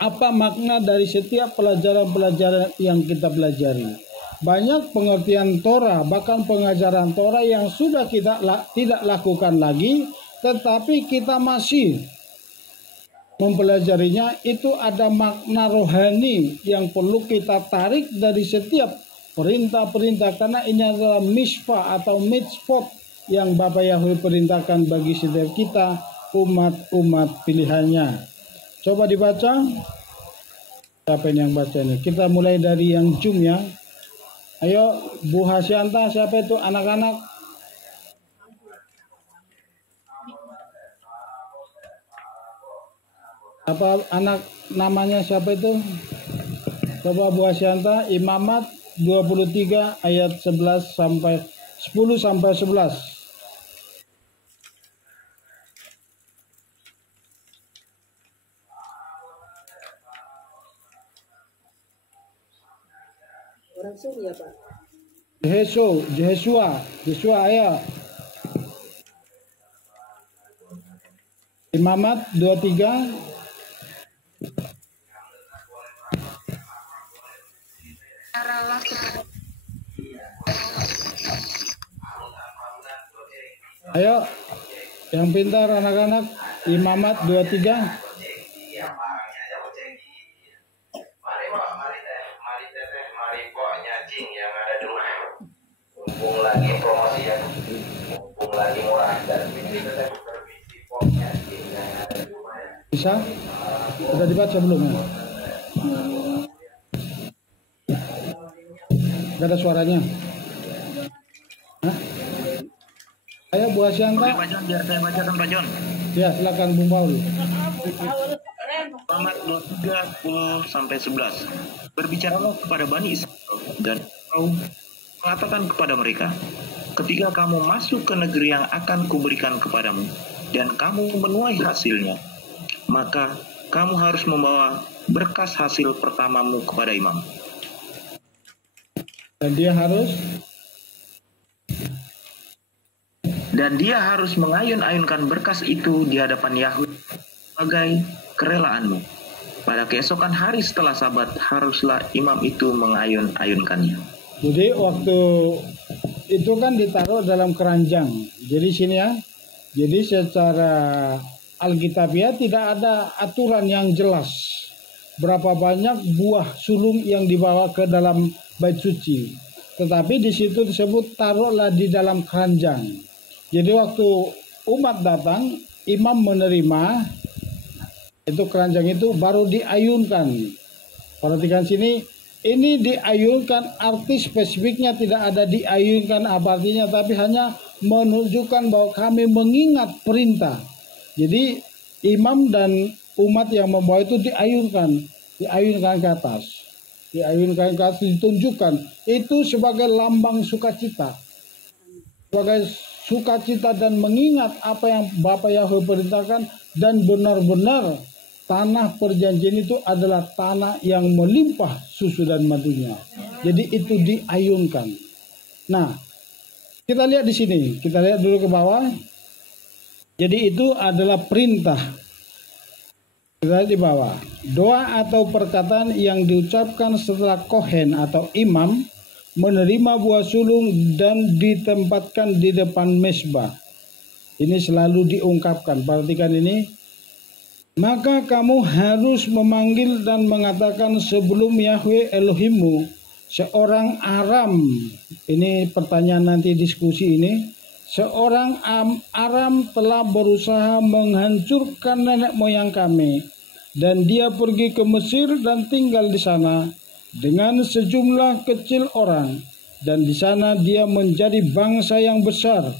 apa makna dari setiap pelajaran-pelajaran yang kita pelajari. Banyak pengertian Torah, bahkan pengajaran Torah yang sudah kita tidak lakukan lagi, tetapi kita masih mempelajarinya. Itu ada makna rohani yang perlu kita tarik dari setiap perintah-perintah, karena ini adalah mitzvah atau mitzvot yang Bapa Yahweh perintahkan bagi setiap kita, umat-umat pilihannya. Coba dibaca. Siapa ini yang baca ini? Kita mulai dari yang Jum ya. Ayo Bu Hasyanta, siapa itu anak-anak? Apa anak namanya siapa itu? Coba Bu Hasyanta, Imamat 23 ayat 11 sampai 10 sampai 11. Orang Suri ya Pak? Yesua ayat. Imamat 23 Ayo, yang pintar anak-anak, Imamat 23. Mumpung lagi promosi ya, mumpung lagi murah dan ini tetap berbisi popnya yang ada di rumah ya. Bisa? Sudah dibaca belum ya? Gak ada suaranya. Hah? Ayo Bu Asyanta. Oke Pak John, biar saya bacakan Pak John. Ya silakan Bung Paul. Imamat 23, 10 sampai 11. Berbicaralah kepada Bani Israel dan kau mengatakan kepada mereka, ketika kamu masuk ke negeri yang akan kuberikan kepadamu dan kamu menuai hasilnya, maka kamu harus membawa berkas hasil pertamamu kepada imam. Dan dia harus mengayun-ayunkan berkas itu di hadapan Yahweh sebagai kerelaanmu. Pada keesokan hari setelah Sabat haruslah imam itu mengayun-ayunkannya. Jadi waktu itu kan ditaruh dalam keranjang. Jadi sini ya. Jadi secara Alkitabiah tidak ada aturan yang jelas berapa banyak buah sulung yang dibawa ke dalam bait suci. Tetapi di situ disebut taruhlah di dalam keranjang. Jadi waktu umat datang, imam menerima itu keranjang itu baru diayunkan. Perhatikan sini. Ini diayunkan, arti spesifiknya tidak ada diayunkan apa artinya, tapi hanya menunjukkan bahwa kami mengingat perintah. Jadi imam dan umat yang membawa itu diayunkan ke atas. Diayunkan ke atas, ditunjukkan. Itu sebagai lambang sukacita. Sebagai sukacita dan mengingat apa yang Bapa Yahweh perintahkan, dan benar-benar tanah perjanjian itu adalah tanah yang melimpah susu dan madunya. Jadi itu diayunkan. Nah, kita lihat di sini. Kita lihat dulu ke bawah. Jadi itu adalah perintah. Kita lihat di bawah. Doa atau perkataan yang diucapkan setelah kohen atau imam menerima buah sulung dan ditempatkan di depan mezbah. Ini selalu diungkapkan. Perhatikan ini. Maka kamu harus memanggil dan mengatakan sebelum Yahweh Elohimmu seorang Aram. Ini pertanyaan nanti diskusi ini. Seorang Aram telah berusaha menghancurkan nenek moyang kami. Dan dia pergi ke Mesir dan tinggal di sana dengan sejumlah kecil orang. Dan di sana dia menjadi bangsa yang besar,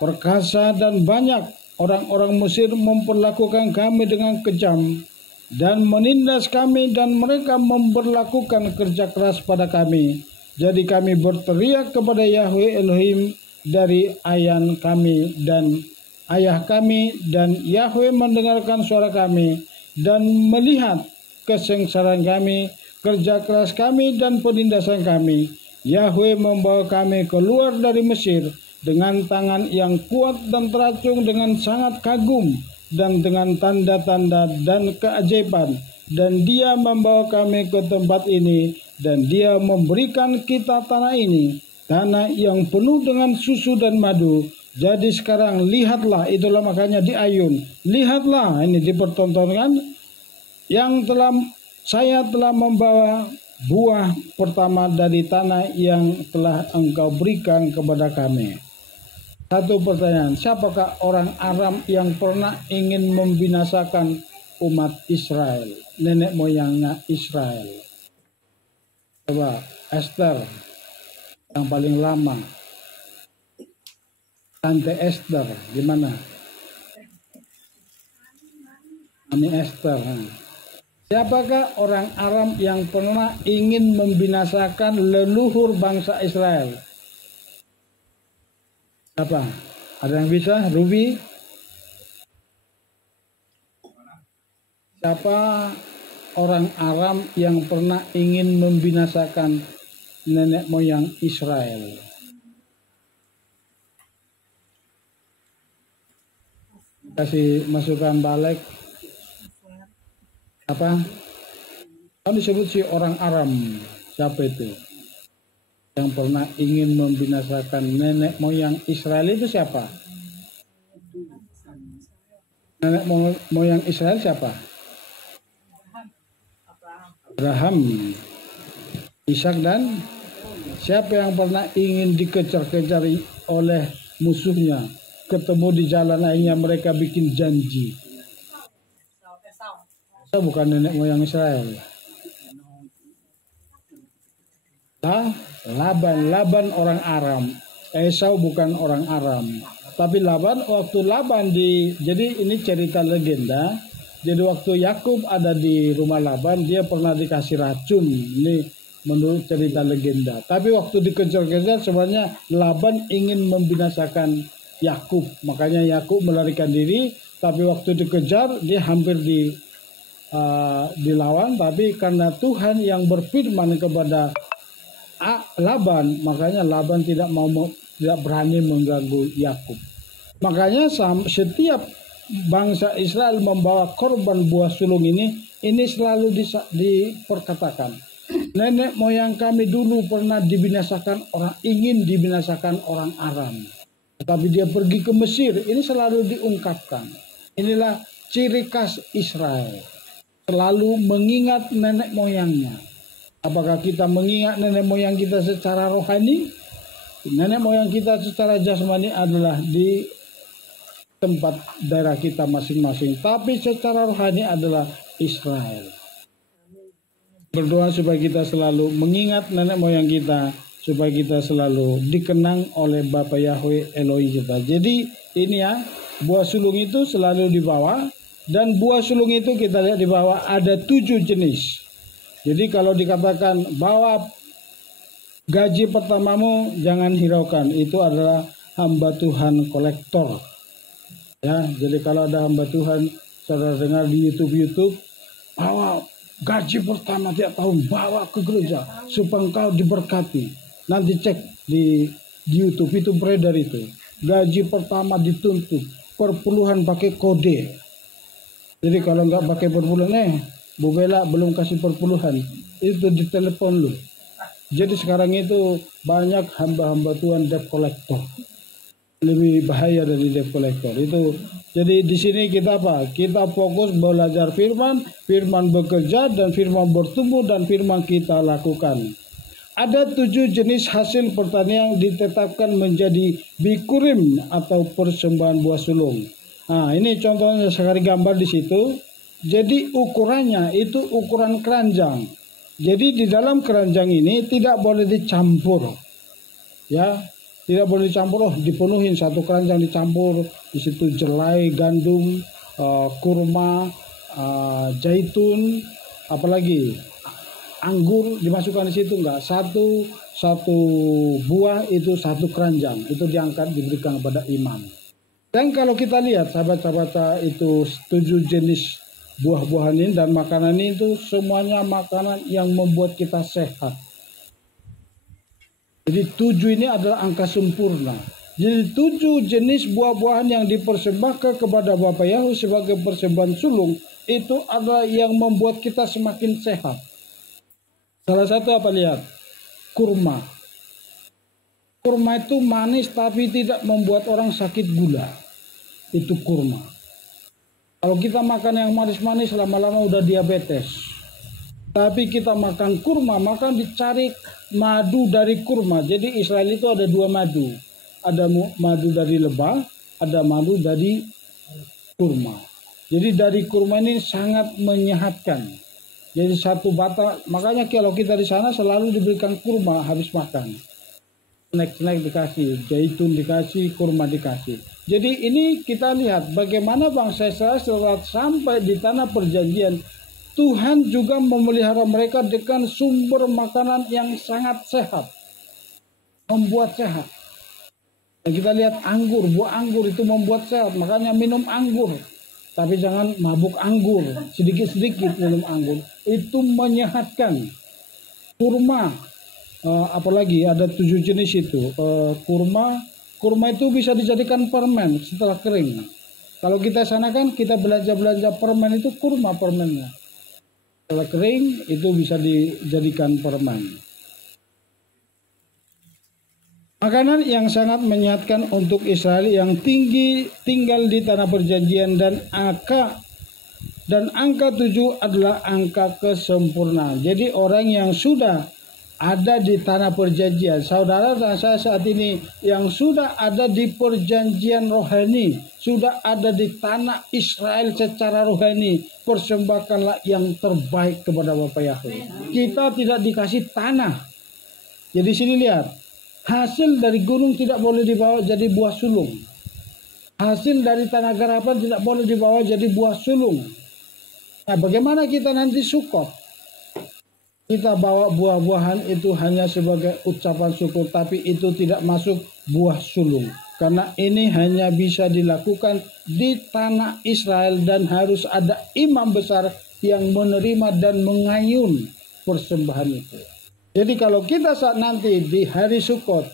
perkasa dan banyak. Orang-orang Mesir memperlakukan kami dengan kejam dan menindas kami, dan mereka memperlakukan kerja keras pada kami. Jadi kami berteriak kepada Yahweh Elohim dari ayan kami dan ayah kami, dan Yahweh mendengarkan suara kami dan melihat kesengsaraan kami, kerja keras kami dan penindasan kami. Yahweh membawa kami keluar dari Mesir dengan tangan yang kuat dan teracung, dengan sangat kagum dan dengan tanda-tanda dan keajaiban. Dan dia membawa kami ke tempat ini, dan dia memberikan kita tanah ini, tanah yang penuh dengan susu dan madu. Jadi sekarang lihatlah, itulah makanya diayun. Lihatlah, ini dipertontonkan, saya telah membawa buah pertama dari tanah yang telah engkau berikan kepada kami. Satu pertanyaan, siapakah orang Aram yang pernah ingin membinasakan umat Israel, nenek moyangnya Israel? Coba, Esther yang paling lama. Tante Esther, gimana? Mami Esther. Siapakah orang Aram yang pernah ingin membinasakan leluhur bangsa Israel? Apa? Ada yang bisa? Ruby? Siapa orang Aram yang pernah ingin membinasakan nenek moyang Israel? Kasih masukan balik. Apa? Kan disebut si orang Aram. Siapa itu? Yang pernah ingin membinasakan nenek moyang Israel itu siapa? Nenek moyang Israel siapa? Abraham, Ishak, dan siapa yang pernah ingin dikejar-kejar oleh musuhnya? Ketemu di jalan akhirnya mereka bikin janji. Esau bukan nenek moyang Israel. Laban orang Aram. Esau bukan orang Aram. Tapi waktu Laban jadi ini cerita legenda. Jadi waktu Yakub ada di rumah Laban, dia pernah dikasih racun. Ini menurut cerita legenda. Tapi waktu dikejar-kejar sebenarnya Laban ingin membinasakan Yakub. Makanya Yakub melarikan diri. Tapi waktu dikejar dia hampir dilawan. Tapi karena Tuhan yang berfirman kepada Laban, makanya Laban tidak berani mengganggu Yakub. Makanya setiap bangsa Israel membawa korban buah sulung ini selalu diperkatakan. Nenek moyang kami dulu pernah ingin dibinasakan orang Aram. Tetapi dia pergi ke Mesir, ini selalu diungkapkan. Inilah ciri khas Israel. Selalu mengingat nenek moyangnya. Apakah kita mengingat nenek moyang kita secara rohani? Nenek moyang kita secara jasmani adalah di tempat daerah kita masing-masing. Tapi secara rohani adalah Israel. Berdoa supaya kita selalu mengingat nenek moyang kita. Supaya kita selalu dikenang oleh Bapa Yahweh Eloi kita. Jadi ini ya, buah sulung itu selalu dibawa. Dan buah sulung itu kita lihat di bawah ada 7 jenis. Jadi kalau dikatakan bawa gaji pertamamu jangan hiraukan, itu adalah hamba Tuhan kolektor. Ya, jadi kalau ada hamba Tuhan, saudara dengar di YouTube, bawa gaji pertama tiap tahun, bawa ke gereja supaya engkau diberkati. Nanti cek di YouTube itu beredar itu. Gaji pertama dituntut, perpuluhan pakai kode. Jadi kalau nggak pakai perpuluhan, Bu Bella belum kasih perpuluhan, itu ditelepon lu. Jadi sekarang itu banyak hamba-hamba Tuhan debt collector. Lebih bahaya dari debt collector itu. Jadi di sini kita apa? Kita fokus belajar firman, firman bekerja dan firman bertumbuh dan firman kita lakukan. Ada 7 jenis hasil pertanian yang ditetapkan menjadi bikurim atau persembahan buah sulung. Nah, ini contohnya sekali gambar di situ. Jadi ukurannya itu ukuran keranjang. Jadi di dalam keranjang ini tidak boleh dicampur. Ya, tidak boleh dicampur. Dipenuhin satu keranjang dicampur. Di situ jelai, gandum, kurma, zaitun, apalagi anggur dimasukkan di situ enggak. Satu buah itu satu keranjang. Itu diangkat diberikan kepada imam. Dan kalau kita lihat sahabat-sahabat itu 7 jenis buah-buahan ini dan makanan ini itu semuanya makanan yang membuat kita sehat. Jadi 7 ini adalah angka sempurna. Jadi 7 jenis buah-buahan yang dipersembahkan kepada Bapa Yahweh sebagai persembahan sulung itu adalah yang membuat kita semakin sehat. Salah satu apa lihat? Kurma. Kurma itu manis tapi tidak membuat orang sakit gula. Itu kurma. Kalau kita makan yang manis-manis lama-lama udah diabetes. Tapi kita makan kurma, maka dicari madu dari kurma. Jadi Israel itu ada 2 madu. Ada madu dari lebah, ada madu dari kurma. Jadi dari kurma ini sangat menyehatkan. Jadi satu batang, makanya kalau kita di sana selalu diberikan kurma habis makan. Snack dikasih, zaitun dikasih, kurma dikasih. Jadi ini kita lihat bagaimana bangsa Israel setelah sampai di tanah perjanjian, Tuhan juga memelihara mereka dengan sumber makanan yang sangat sehat. Membuat sehat. Dan kita lihat anggur, buah anggur itu membuat sehat. Makanya minum anggur. Tapi jangan mabuk anggur. Sedikit-sedikit minum anggur. Itu menyehatkan. Kurma. Apalagi ada 7 jenis itu. Kurma itu bisa dijadikan permen setelah kering. Kalau kita sana kan kita belanja permen itu kurma permennya. Setelah kering itu bisa dijadikan permen. Makanan yang sangat menyehatkan untuk Israel yang tinggal di tanah perjanjian, dan angka 7 adalah angka kesempurnaan. Jadi orang yang sudah ada di tanah perjanjian, saudara dan saya saat ini yang sudah ada di perjanjian rohani, sudah ada di tanah Israel secara rohani, persembahkanlah yang terbaik kepada Bapa Yahweh. Kita tidak dikasih tanah. Jadi sini lihat, hasil dari gunung tidak boleh dibawa jadi buah sulung. Hasil dari tanah garapan tidak boleh dibawa jadi buah sulung. Nah, bagaimana kita nanti Sukot? Kita bawa buah-buahan itu hanya sebagai ucapan syukur, tapi itu tidak masuk buah sulung. Karena ini hanya bisa dilakukan di tanah Israel dan harus ada imam besar yang menerima dan mengayun persembahan itu. Jadi kalau kita saat nanti di hari Sukot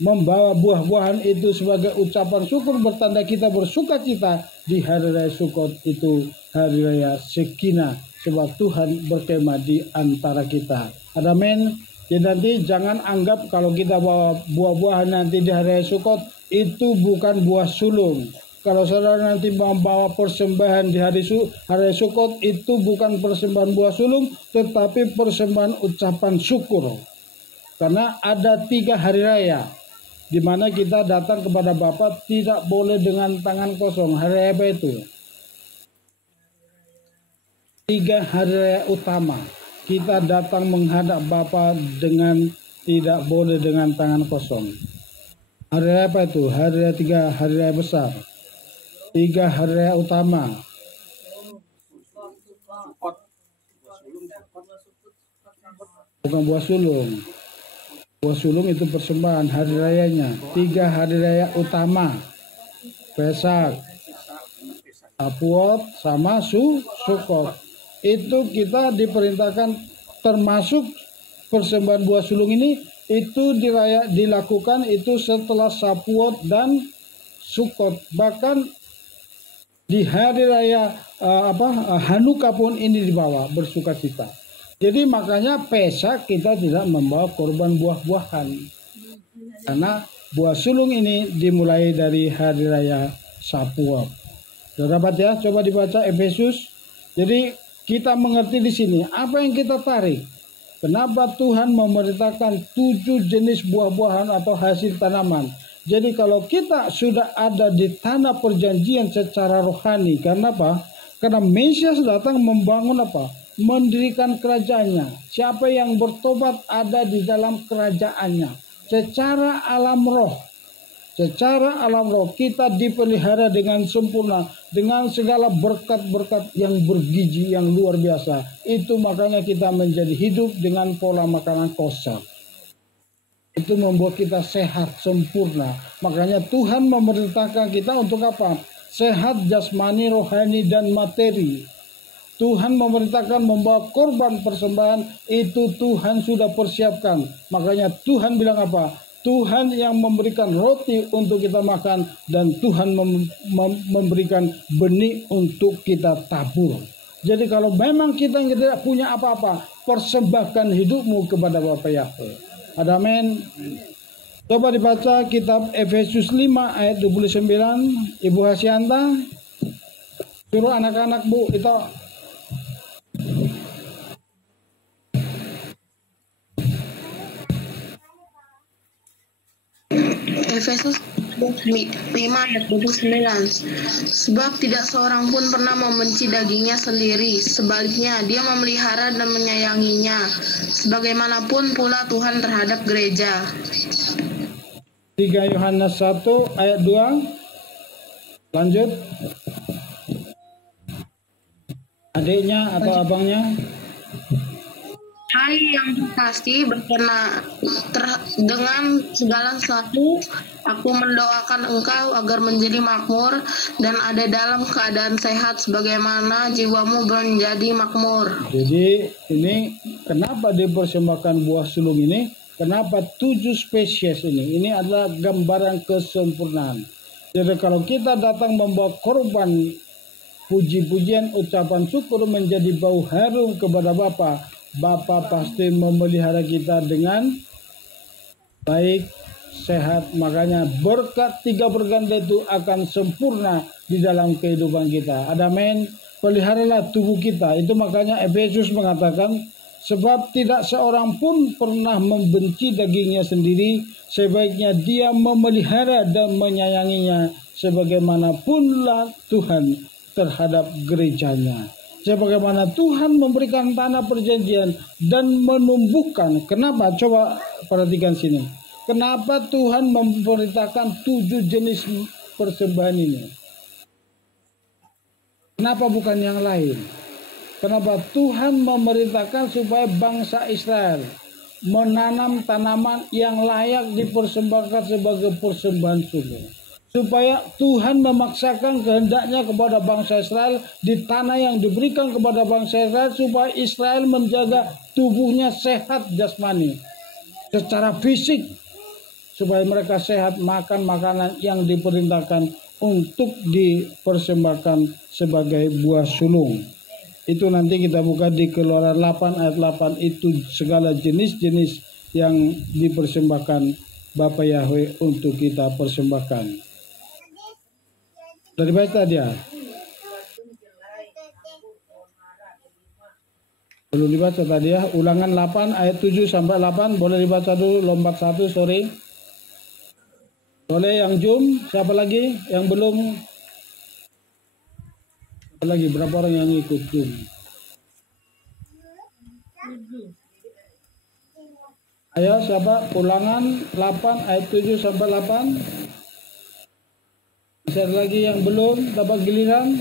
membawa buah-buahan itu sebagai ucapan syukur, bertanda kita bersuka cita di hari raya Sukot, itu hari raya Shekinah, sebab Tuhan berkemah di antara kita. Amin. Jadi nanti jangan anggap kalau kita bawa buah-buahan nanti di hari raya Sukot itu bukan buah sulung. Kalau saudara nanti membawa persembahan di hari raya Sukot itu bukan persembahan buah sulung, tetapi persembahan ucapan syukur. Karena ada 3 hari raya di mana kita datang kepada Bapa tidak boleh dengan tangan kosong. Hari raya apa itu? 3 hari raya utama. Kita datang menghadap Bapa dengan tidak boleh dengan tangan kosong. Hari raya apa itu? Hari raya 3 hari raya besar. 3 hari raya utama. Bukan buah sulung. Buah sulung itu persembahan hari rayanya. 3 hari raya utama. Pesak, Shavuot, sama Sukot. Itu kita diperintahkan, termasuk persembahan buah sulung ini itu dilakukan itu setelah Shavuot dan Sukot. Bahkan di hari raya Hanukkah pun ini dibawa bersukacita. Jadi makanya Pesak kita tidak membawa korban buah-buahan. Karena buah sulung ini dimulai dari hari raya Shavuot. Sudah dapat ya? Coba dibaca Efesus. Jadi kita mengerti di sini apa yang kita tarik. Kenapa Tuhan memerintahkan 7 jenis buah-buahan atau hasil tanaman. Jadi kalau kita sudah ada di tanah perjanjian secara rohani, karena apa? Karena Mesias datang membangun apa? Mendirikan kerajaannya. Siapa yang bertobat ada di dalam kerajaannya. Secara alam roh. Secara alam roh kita dipelihara dengan sempurna. Dengan segala berkat-berkat yang bergizi, yang luar biasa. Itu makanya kita menjadi hidup dengan pola makanan kosong. Itu membuat kita sehat, sempurna. Makanya Tuhan memerintahkan kita untuk apa? Sehat jasmani, rohani, dan materi. Tuhan memerintahkan membawa korban persembahan, itu Tuhan sudah persiapkan. Makanya Tuhan bilang apa? Tuhan yang memberikan roti untuk kita makan, dan Tuhan memberikan benih untuk kita tabur. Jadi kalau memang kita tidak punya apa-apa, persembahkan hidupmu kepada Bapa Yahweh. Amin. Coba dibaca kitab Efesus 5 ayat 29. Ibu Hasyanta, suruh anak-anak Bu itu. Efesus 5 ayat 29. Sebab tidak seorang pun pernah membenci dagingnya sendiri, sebaliknya dia memelihara dan menyayanginya, sebagaimanapun pula Tuhan terhadap gereja. 3 Yohanes 1 ayat 2. Lanjut. Adiknya atau abangnya? Hai yang kekasih, berkenan dengan segala sesuatu, aku mendoakan engkau agar menjadi makmur dan ada dalam keadaan sehat sebagaimana jiwamu menjadi makmur. Jadi ini kenapa dipersembahkan buah sulung ini? Kenapa 7 spesies ini? Ini adalah gambaran kesempurnaan. Jadi kalau kita datang membawa korban puji-pujian, ucapan syukur menjadi bau harum kepada Bapa, Bapa pasti memelihara kita dengan baik, sehat. Makanya berkat 3 berganda itu akan sempurna di dalam kehidupan kita. Amin. Peliharalah tubuh kita. Itu makanya Efesus mengatakan, sebab tidak seorang pun pernah membenci dagingnya sendiri, sebaiknya dia memelihara dan menyayanginya, sebagaimanapun Tuhan terhadap gerejanya. Sebagaimana Tuhan memberikan tanah perjanjian dan menumbuhkan. Kenapa? Coba perhatikan sini. Kenapa Tuhan memerintahkan 7 jenis persembahan ini? Kenapa bukan yang lain? Kenapa Tuhan memerintahkan supaya bangsa Israel menanam tanaman yang layak dipersembahkan sebagai persembahan sulung? Supaya Tuhan memaksakan kehendaknya kepada bangsa Israel di tanah yang diberikan kepada bangsa Israel, supaya Israel menjaga tubuhnya sehat jasmani, secara fisik, supaya mereka sehat, makan makanan yang diperintahkan untuk dipersembahkan sebagai buah sulung. Itu nanti kita buka di Keluaran 8 ayat 8, itu segala jenis-jenis yang dipersembahkan Bapa Yahweh untuk kita persembahkan. Dari baca dia. Belum dibaca tadi ya. Ulangan 8 ayat 7 sampai 8. Boleh dibaca dulu, lompat 1, sorry. Boleh yang Zoom, siapa lagi yang belum? Lagi berapa orang yang ikut Zoom? Ayo siapa? Ulangan 8 ayat 7 sampai 8. Masih ada lagi yang belum dapat giliran?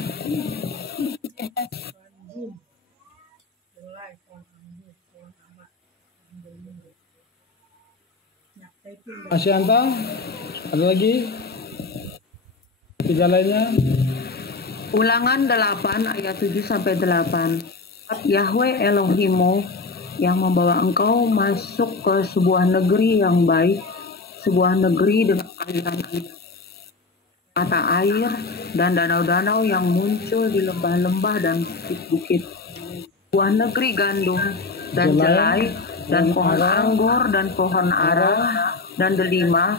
Asyanta? Ada lagi? 3 lainnya? Ulangan 8 ayat 7 sampai 8. Yahweh Elohimu yang membawa engkau masuk ke sebuah negeri yang baik, sebuah negeri dengan aliran-aliran mata air dan danau-danau yang muncul di lembah-lembah dan bukit-bukit, sebuah negeri gandum dan jelai dan pohon anggur dan pohon ara dan delima,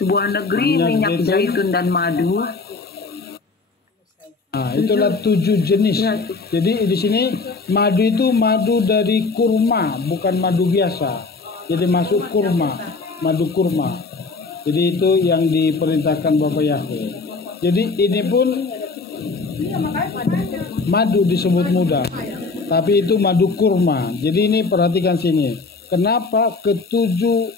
sebuah negeri minyak zaitun dan madu. Nah, itulah 7 jenis. Jadi di sini madu itu madu dari kurma, bukan madu biasa. Jadi masuk kurma, madu kurma. Jadi itu yang diperintahkan Bapak Yahweh. Jadi ini pun madu disebut muda, tapi itu madu kurma. Jadi ini perhatikan sini. Kenapa ketujuh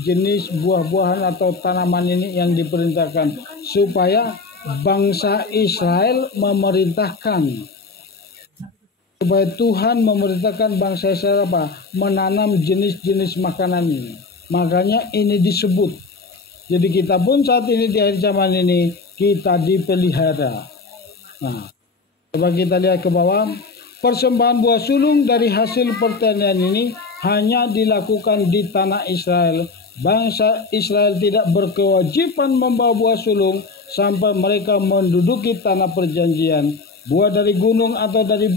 jenis buah-buahan atau tanaman ini yang diperintahkan? Supaya bangsa Israel memerintahkan, supaya Tuhan memerintahkan bangsa Israel apa? Menanam jenis-jenis makanan ini. Makanya ini disebut. Jadi kita pun saat ini di akhir zaman ini kita dipelihara. Nah, coba kita lihat ke bawah. Persembahan buah sulung dari hasil pertanian ini hanya dilakukan di tanah Israel. Bangsa Israel tidak berkewajiban membawa buah sulung sampai mereka menduduki tanah perjanjian. Buah dari gunung atau dari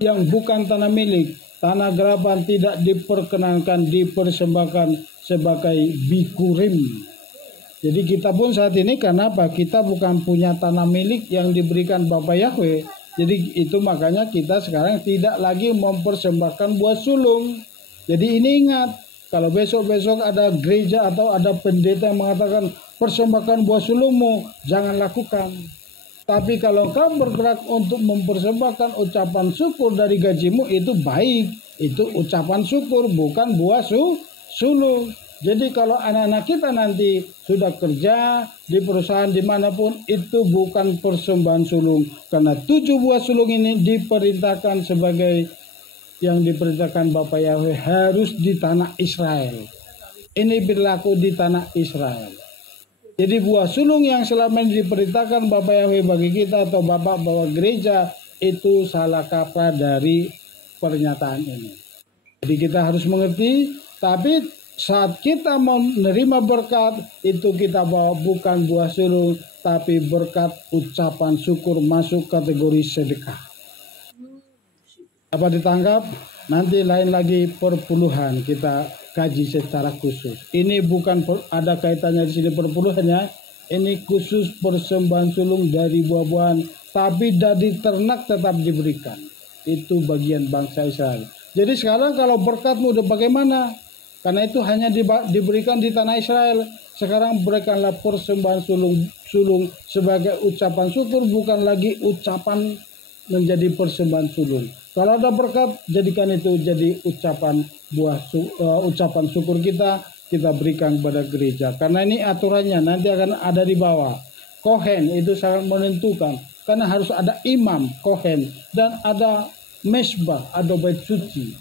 yang bukan tanah milik, tanah garapan tidak diperkenankan dipersembahkan sebagai bikurim. Jadi kita pun saat ini karena apa? Kita bukan punya tanah milik yang diberikan Bapak Yahweh. Jadi itu makanya kita sekarang tidak lagi mempersembahkan buah sulung. Jadi ini ingat, kalau besok-besok ada gereja atau ada pendeta yang mengatakan persembahkan buah sulungmu, jangan lakukan. Tapi kalau kamu bergerak untuk mempersembahkan ucapan syukur dari gajimu, itu baik. Itu ucapan syukur, bukan buah sulung. Jadi kalau anak-anak kita nanti sudah kerja di perusahaan dimanapun, itu bukan persembahan sulung. Karena 7 buah sulung ini diperintahkan sebagai yang diperintahkan Bapak Yahweh harus di tanah Israel. Ini berlaku di tanah Israel. Jadi buah sulung yang selama ini diperintahkan Bapak Yahweh bagi kita atau Bapak bawa gereja, itu salah kaprah dari pernyataan ini. Jadi kita harus mengerti, tapi saat kita menerima berkat, itu kita bawa bukan buah sulung, tapi berkat ucapan syukur masuk kategori sedekah. Apa ditangkap? Nanti lain lagi perpuluhan kita kaji secara khusus. Ini bukan ada kaitannya di sini perpuluhannya. Ini khusus persembahan sulung dari buah-buahan, tapi dari ternak tetap diberikan. Itu bagian bangsa Israel. Jadi sekarang kalau berkatmu udah bagaimana? Karena itu hanya diberikan di tanah Israel. Sekarang berikanlah persembahan sulung sebagai ucapan syukur, bukan lagi ucapan menjadi persembahan sulung. Kalau ada berkat, jadikan itu jadi ucapan ucapan syukur kita berikan kepada gereja. Karena ini aturannya nanti akan ada di bawah. Kohen itu sangat menentukan. Karena harus ada imam, kohen, dan ada mesbah, ada bait suci.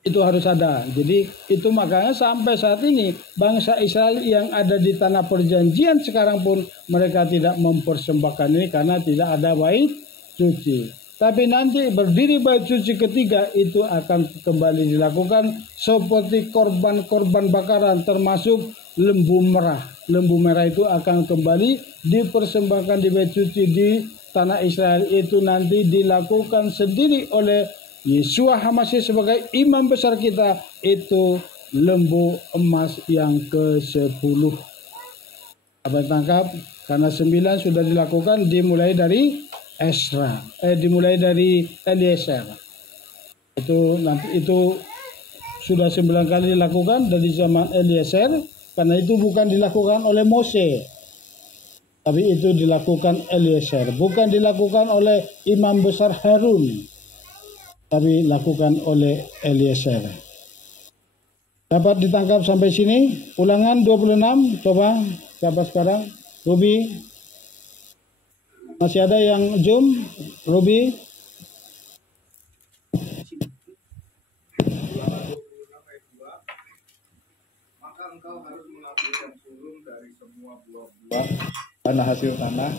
Itu harus ada. Jadi itu makanya sampai saat ini bangsa Israel yang ada di tanah perjanjian sekarang pun mereka tidak mempersembahkan ini karena tidak ada bait suci. Tapi nanti berdiri bait suci ketiga itu akan kembali dilakukan seperti korban-korban bakaran termasuk lembu merah. Lembu merah itu akan kembali dipersembahkan di bait suci di tanah Israel. Itu nanti dilakukan sendiri oleh Yeshua HaMashiach sebagai imam besar kita. Itu lembu emas yang ke-10. Apa tangkap? Karena 9 sudah dilakukan dimulai dari dimulai dari Eliezer. Itu nanti itu sudah 9 kali dilakukan dari zaman Eliezer, karena itu bukan dilakukan oleh Mose. Tapi itu dilakukan Eliezer, bukan dilakukan oleh imam besar Harun, tapi dilakukan oleh Eliezer. Dapat ditangkap sampai sini? Ulangan 26, coba siapa sekarang? Ruby. Masih ada yang Zoom? Ruby? Maka engkau harus mengambilkan sulung dari semua buah-buah tanah hasil tanah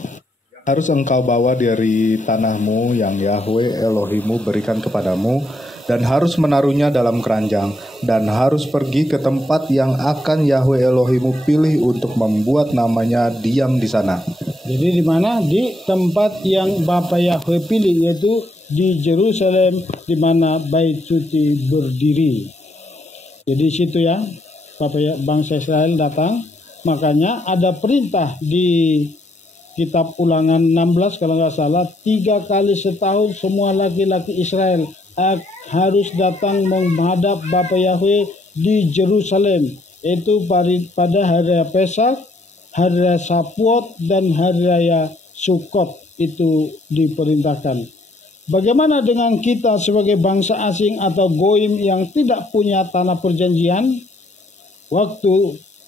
yang harus engkau bawa dari tanahmu yang Yahweh Elohimmu berikan kepadamu, dan harus menaruhnya dalam keranjang, dan harus pergi ke tempat yang akan Yahweh Elohimmu pilih untuk membuat namanya diam di sana. Jadi di mana? Di tempat yang Bapa Yahweh pilih, yaitu di Yerusalem, di mana bait suci berdiri. Jadi situ ya, bangsa Israel datang. Makanya ada perintah di kitab Ulangan 16 kalau nggak salah, 3 kali setahun semua laki-laki Israel harus datang menghadap Bapa Yahweh di Yerusalem. Itu pada hari Pesak, hari raya Sapuot, dan hari raya Sukot itu diperintahkan. Bagaimana dengan kita sebagai bangsa asing atau goim yang tidak punya tanah perjanjian? Waktu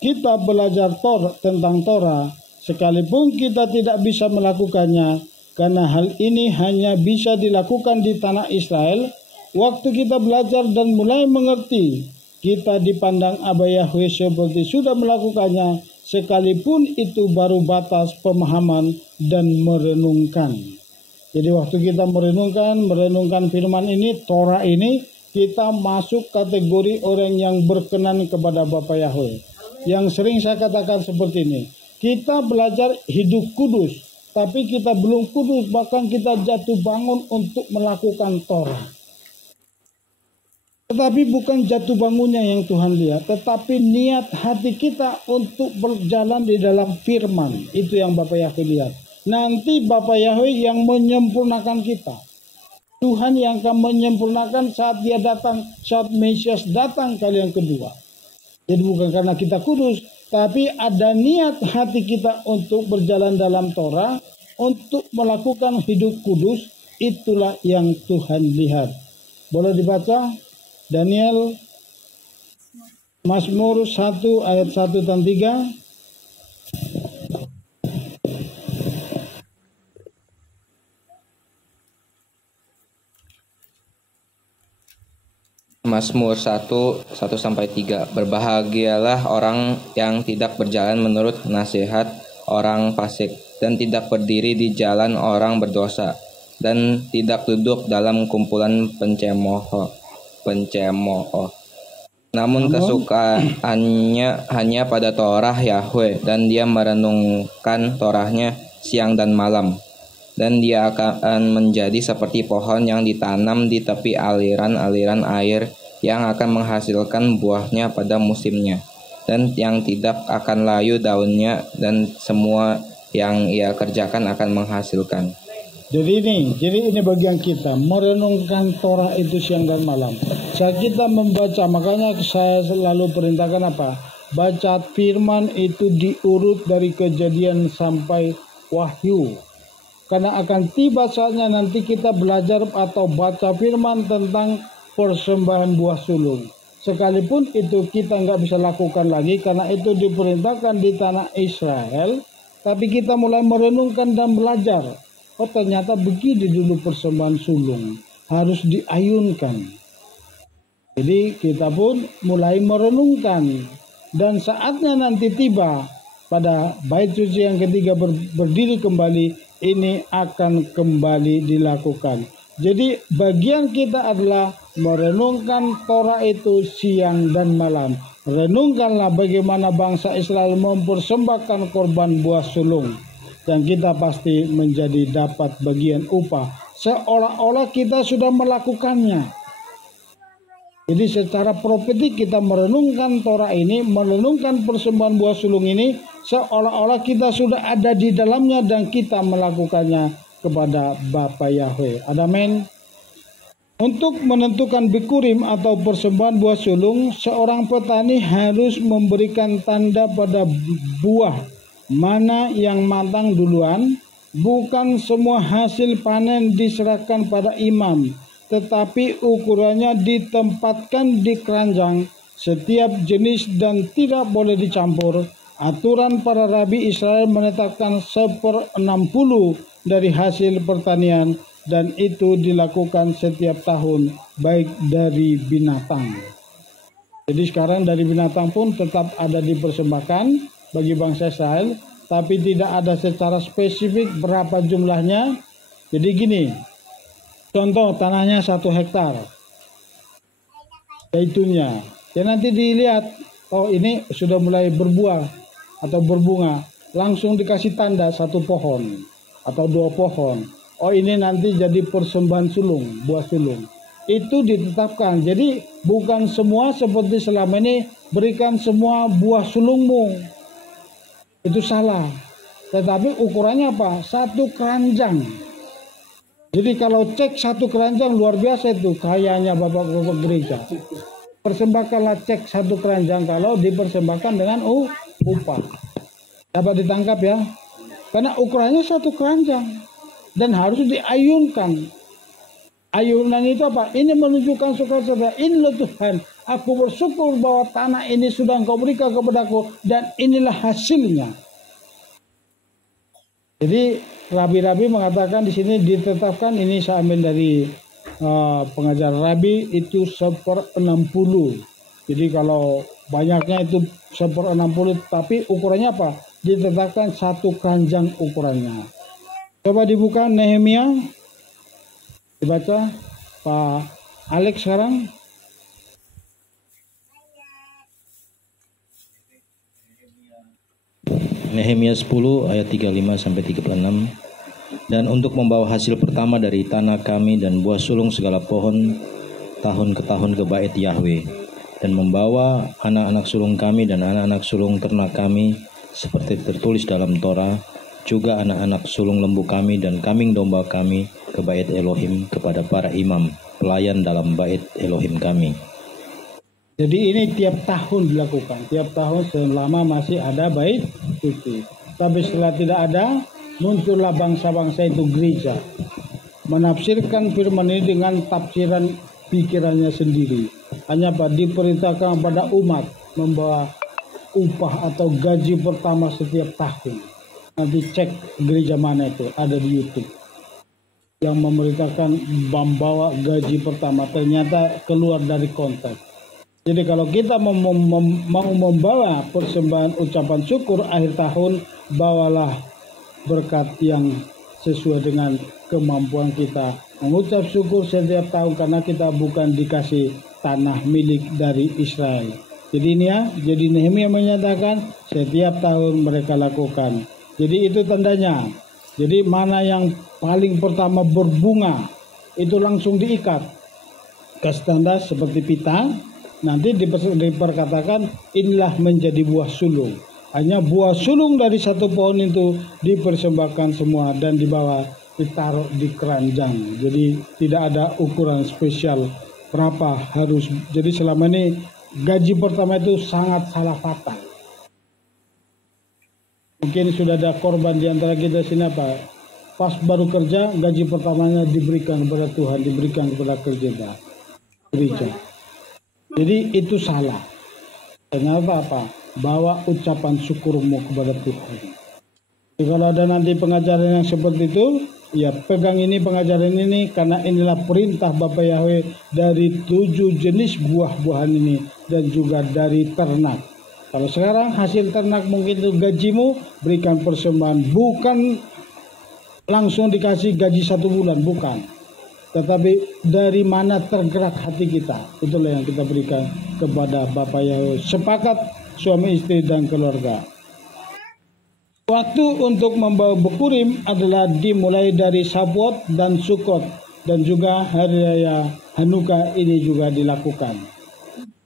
kita belajar tentang Torah, sekalipun kita tidak bisa melakukannya, karena hal ini hanya bisa dilakukan di tanah Israel. Waktu kita belajar dan mulai mengerti, kita dipandang Abba Yahweh seperti sudah melakukannya, sekalipun itu baru batas pemahaman dan merenungkan. Jadi waktu kita merenungkan firman ini, Torah ini, kita masuk kategori orang yang berkenan kepada Bapa Yahweh. Yang sering saya katakan seperti ini, kita belajar hidup kudus, tapi kita belum kudus, bahkan kita jatuh bangun untuk melakukan Torah. Tetapi bukan jatuh bangunnya yang Tuhan lihat, tetapi niat hati kita untuk berjalan di dalam firman. Itu yang Bapa Yahweh lihat. Nanti Bapa Yahweh yang menyempurnakan kita. Tuhan yang akan menyempurnakan saat dia datang, saat Mesias datang kali yang kedua. Jadi bukan karena kita kudus, tapi ada niat hati kita untuk berjalan dalam Torah, untuk melakukan hidup kudus. Itulah yang Tuhan lihat. Boleh dibaca? Daniel Mazmur 1 ayat 1 dan 3. Mazmur 1:1-3. Berbahagialah orang yang tidak berjalan menurut nasihat orang fasik, dan tidak berdiri di jalan orang berdosa, dan tidak duduk dalam kumpulan pencemooh. Namun kesukaannya hanya pada Torah Yahweh, dan dia merenungkan Torahnya siang dan malam. Dan dia akan menjadi seperti pohon yang ditanam di tepi aliran-aliran air yang akan menghasilkan buahnya pada musimnya, dan yang tidak akan layu daunnya, dan semua yang ia kerjakan akan menghasilkan. Jadi ini bagian kita merenungkan Torah itu siang dan malam. Saat kita membaca, makanya saya selalu perintahkan apa? Baca firman itu diurut dari Kejadian sampai Wahyu. Karena akan tiba saatnya nanti kita belajar atau baca firman tentang persembahan buah sulung. Sekalipun itu kita nggak bisa lakukan lagi karena itu diperintahkan di tanah Israel, tapi kita mulai merenungkan dan belajar. Oh ternyata begini dulu persembahan sulung, harus diayunkan. Jadi kita pun mulai merenungkan. Dan saatnya nanti tiba pada bait suci yang ketiga berdiri kembali, ini akan kembali dilakukan. Jadi bagian kita adalah merenungkan Torah itu siang dan malam. Renungkanlah bagaimana bangsa Israel mempersembahkan korban buah sulung. Dan kita pasti menjadi dapat bagian upah. Seolah-olah kita sudah melakukannya. Jadi secara profetik kita merenungkan Torah ini, merenungkan persembahan buah sulung ini, seolah-olah kita sudah ada di dalamnya dan kita melakukannya kepada Bapa Yahweh. Amin. Untuk menentukan bikurim atau persembahan buah sulung, seorang petani harus memberikan tanda pada buah mana yang matang duluan. Bukan semua hasil panen diserahkan pada imam, tetapi ukurannya ditempatkan di keranjang setiap jenis dan tidak boleh dicampur. Aturan para rabi Israel menetapkan 1/60 dari hasil pertanian, dan itu dilakukan setiap tahun baik dari binatang. Jadi sekarang dari binatang pun tetap ada dipersembahkan bagi bangsa Israel, tapi tidak ada secara spesifik berapa jumlahnya. Jadi gini, contoh tanahnya 1 hektar, zaitunnya, ya nanti dilihat, oh ini sudah mulai berbuah atau berbunga, langsung dikasih tanda 1 pohon atau 2 pohon. Oh ini nanti jadi persembahan sulung, buah sulung. Itu ditetapkan. Jadi bukan semua seperti selama ini berikan semua buah sulungmu. Itu salah. Tetapi ukurannya apa? 1 keranjang. Jadi kalau cek 1 keranjang luar biasa itu kayanya bapak-bapak gereja. Persembahkanlah cek 1 keranjang kalau dipersembahkan dengan upah. Dapat ditangkap ya? Karena ukurannya 1 keranjang dan harus diayunkan. Ayunan itu apa? Ini menunjukkan sukacita. Inilah Tuhan, aku bersyukur bahwa tanah ini sudah Engkau berikan kepadaku dan inilah hasilnya. Jadi rabi-rabi mengatakan di sini ditetapkan, ini saya ambil dari pengajar rabi itu 1/60. Jadi kalau banyaknya itu 1/60, tapi ukurannya apa? Ditetapkan 1 keranjang ukurannya. Coba dibuka Nehemia. Dibaca Pak Alex sekarang. Nehemia 10 ayat 35 sampai 36. Dan untuk membawa hasil pertama dari tanah kami dan buah sulung segala pohon tahun ke tahun ke bait Yahweh, dan membawa anak-anak sulung kami dan anak-anak sulung ternak kami seperti tertulis dalam Torah, juga anak-anak sulung lembu kami dan kambing domba kami ke bait Elohim kepada para imam pelayan dalam bait Elohim kami. Jadi ini tiap tahun dilakukan, tiap tahun selama masih ada bait suci. Tapi setelah tidak ada, muncullah bangsa-bangsa itu gereja, menafsirkan firman ini dengan tafsiran pikirannya sendiri. Hanya diperintahkan pada umat membawa upah atau gaji pertama setiap tahun. Nanti cek gereja mana itu, ada di YouTube. Yang memerintahkan membawa gaji pertama, ternyata keluar dari konteks. Jadi kalau kita mau membawa persembahan ucapan syukur akhir tahun, bawalah berkat yang sesuai dengan kemampuan kita. Mengucap syukur setiap tahun karena kita bukan dikasih tanah milik dari Israel. Jadi ini ya, jadi Nehemia menyatakan setiap tahun mereka lakukan. Jadi itu tandanya. Jadi mana yang paling pertama berbunga itu langsung diikat. kasih tanda seperti pita. Nanti diperkatakan inilah menjadi buah sulung. Hanya buah sulung dari satu pohon itu dipersembahkan semua dan dibawa ditaruh di keranjang. Jadi tidak ada ukuran spesial berapa harus. Jadi selama ini gaji pertama itu sangat salah fatal. Mungkin sudah ada korban di antara kita sini apa? Pas baru kerja gaji pertamanya diberikan kepada Tuhan, diberikan kepada gereja. Jadi itu salah. Ternyata apa? Bawa ucapan syukurmu kepada Tuhan. Jadi kalau ada nanti pengajaran yang seperti itu, ya pegang ini pengajaran ini, karena inilah perintah Bapa Yahweh dari 7 jenis buah-buahan ini dan juga dari ternak. Kalau sekarang hasil ternak mungkin itu gajimu, berikan persembahan. Bukan langsung dikasih gaji 1 bulan, bukan. Tetapi dari mana tergerak hati kita, itulah yang kita berikan kepada Bapa Yahweh. Sepakat suami istri dan keluarga. Waktu untuk membawa Bekurim adalah dimulai dari Shavuot dan Sukot, dan juga hari raya Hanukkah ini juga dilakukan.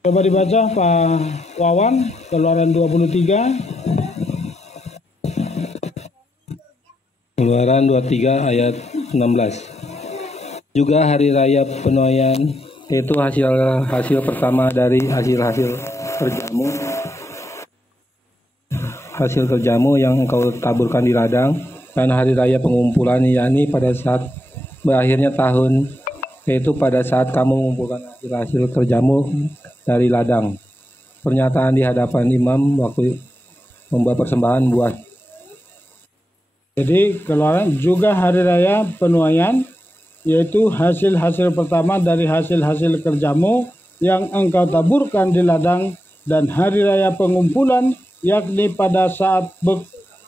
Coba dibaca Pak Wawan, Keluaran 23. Keluaran 23 ayat 16. Juga hari raya penuaian, yaitu hasil pertama dari hasil kerjamu yang engkau taburkan di ladang, dan hari raya pengumpulan, yakni pada saat berakhirnya tahun, yaitu pada saat kamu mengumpulkan hasil kerjamu dari ladang. Pernyataan di hadapan imam waktu membuat persembahan buah. Jadi Keluaran juga hari raya penuaian, yaitu hasil pertama dari hasil kerjamu yang engkau taburkan di ladang, dan hari raya pengumpulan, yakni pada saat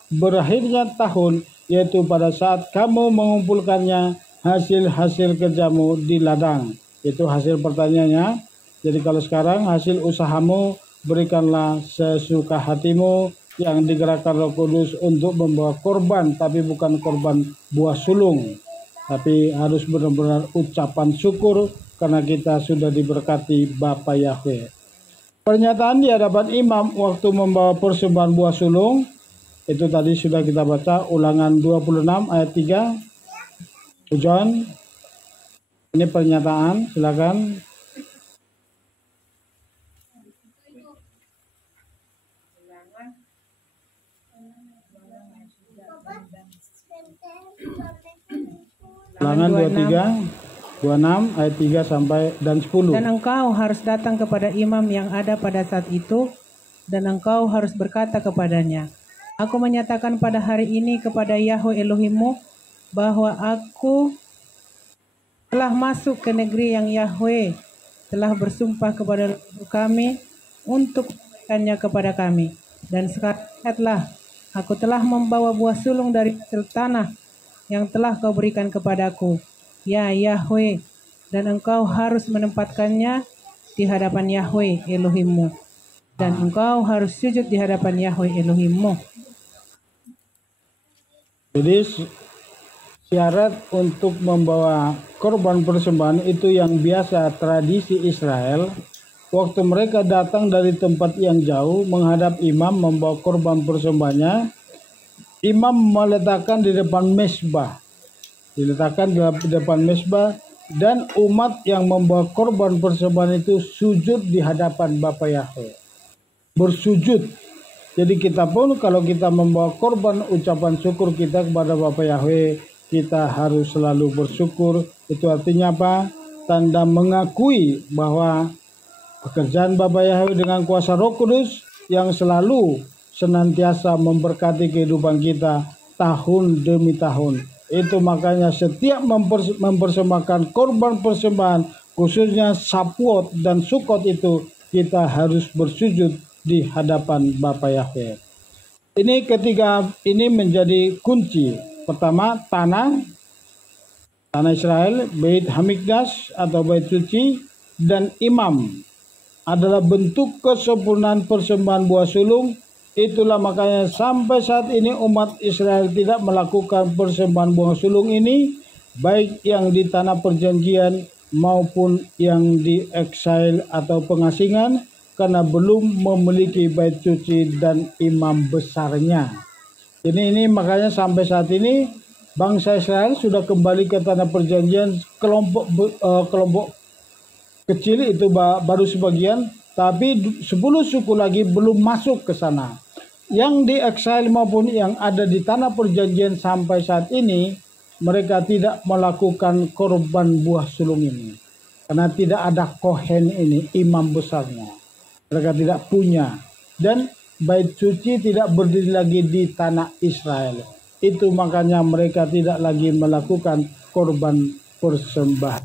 berakhirnya tahun, yaitu pada saat kamu mengumpulkannya hasil kerjamu di ladang. Itu hasil pertanyaannya. Jadi kalau sekarang hasil usahamu, berikanlah sesuka hatimu yang digerakkan Roh Kudus untuk membawa korban, tapi bukan korban buah sulung, tapi harus benar-benar ucapan syukur karena kita sudah diberkati Bapa Yahweh. Pernyataan di hadapan imam waktu membawa persembahan buah sulung, itu tadi sudah kita baca, Ulangan 26 ayat 3. John, ini pernyataan, silakan. Ulangan 23, 26 ayat 3 sampai dan 10. Dan engkau harus datang kepada imam yang ada pada saat itu, dan engkau harus berkata kepadanya, aku menyatakan pada hari ini kepada Yahweh Elohimmu bahwa aku telah masuk ke negeri yang Yahweh telah bersumpah kepada kami untuk memberikannya kepada kami. Dan sekarang lihatlah, aku telah membawa buah sulung dari hasil tanah yang telah kau berikan kepadaku, ya Yahweh, dan engkau harus menempatkannya di hadapan Yahweh Elohimmu, dan engkau harus sujud di hadapan Yahweh Elohimmu. Jadi syarat untuk membawa korban persembahan itu yang biasa tradisi Israel. Waktu mereka datang dari tempat yang jauh menghadap imam membawa korban persembahannya, imam meletakkan di depan mezbah, dan umat yang membawa korban persembahan itu sujud di hadapan Bapa Yahweh, bersujud. Jadi kita pun kalau kita membawa korban ucapan syukur kita kepada Bapa Yahweh, kita harus selalu bersyukur. Itu artinya apa? Tanda mengakui bahwa pekerjaan Bapa Yahweh dengan kuasa Roh Kudus yang selalu senantiasa memberkati kehidupan kita tahun demi tahun. Itu makanya setiap mempersembahkan korban persembahan, khususnya Shavuot dan Sukot, itu kita harus bersujud di hadapan Bapa Yahweh. Ini ketiga ini menjadi kunci. Pertama, tanah Israel, Beit Hamikdash atau Bait Suci, dan imam adalah bentuk kesempurnaan persembahan buah sulung. Itulah makanya sampai saat ini umat Israel tidak melakukan persembahan buah sulung ini, baik yang di tanah perjanjian maupun yang di exile atau pengasingan karena belum memiliki bait suci dan imam besarnya. Ini makanya sampai saat ini bangsa Israel sudah kembali ke tanah perjanjian, kelompok kecil itu baru sebagian, tapi 10 suku lagi belum masuk ke sana. Yang di exile maupun yang ada di tanah perjanjian sampai saat ini, mereka tidak melakukan korban buah sulung ini. Karena tidak ada kohen ini, imam besarnya. Mereka tidak punya. Dan bait suci tidak berdiri lagi di tanah Israel. Itu makanya mereka tidak lagi melakukan korban persembahan.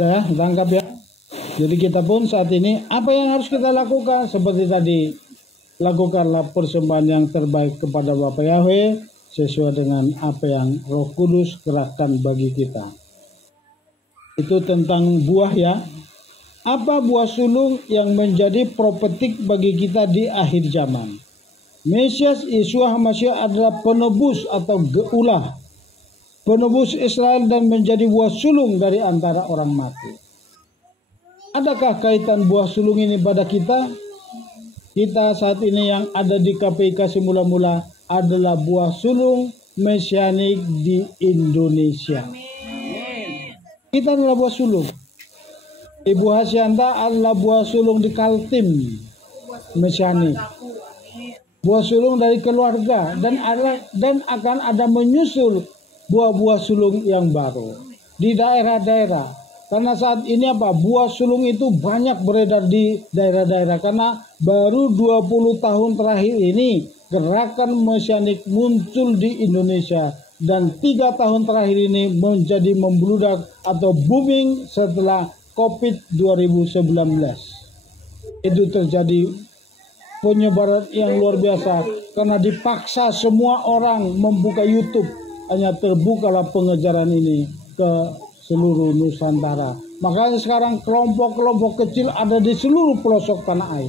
Saya tangkap ya. Jadi kita pun saat ini apa yang harus kita lakukan? Seperti tadi, lakukanlah persembahan yang terbaik kepada Bapa Yahweh sesuai dengan apa yang Roh Kudus gerakkan bagi kita. Itu tentang buah ya. Apa buah sulung yang menjadi prophetik bagi kita di akhir zaman? Mesias Yeshua HaMashiach adalah penebus atau geulah, penebus Israel dan menjadi buah sulung dari antara orang mati. Adakah kaitan buah sulung ini pada kita? Kita saat ini yang ada di KPIK semula-mula adalah buah sulung mesianik di Indonesia. Kita adalah buah sulung. Ibu Hasyanta adalah buah sulung di Kaltim mesianik. Buah sulung dari keluarga dan akan ada menyusul buah-buah sulung yang baru di daerah-daerah. Karena saat ini buah sulung itu banyak beredar di daerah-daerah. Karena baru 20 tahun terakhir ini gerakan mesianik muncul di Indonesia. Dan 3 tahun terakhir ini menjadi membludak atau booming setelah COVID 2019. Itu terjadi penyebaran yang luar biasa. Karena dipaksa semua orang membuka YouTube. Hanya terbukalah pengejaran ini ke seluruh Nusantara. Makanya sekarang kelompok-kelompok kecil ada di seluruh pelosok tanah air.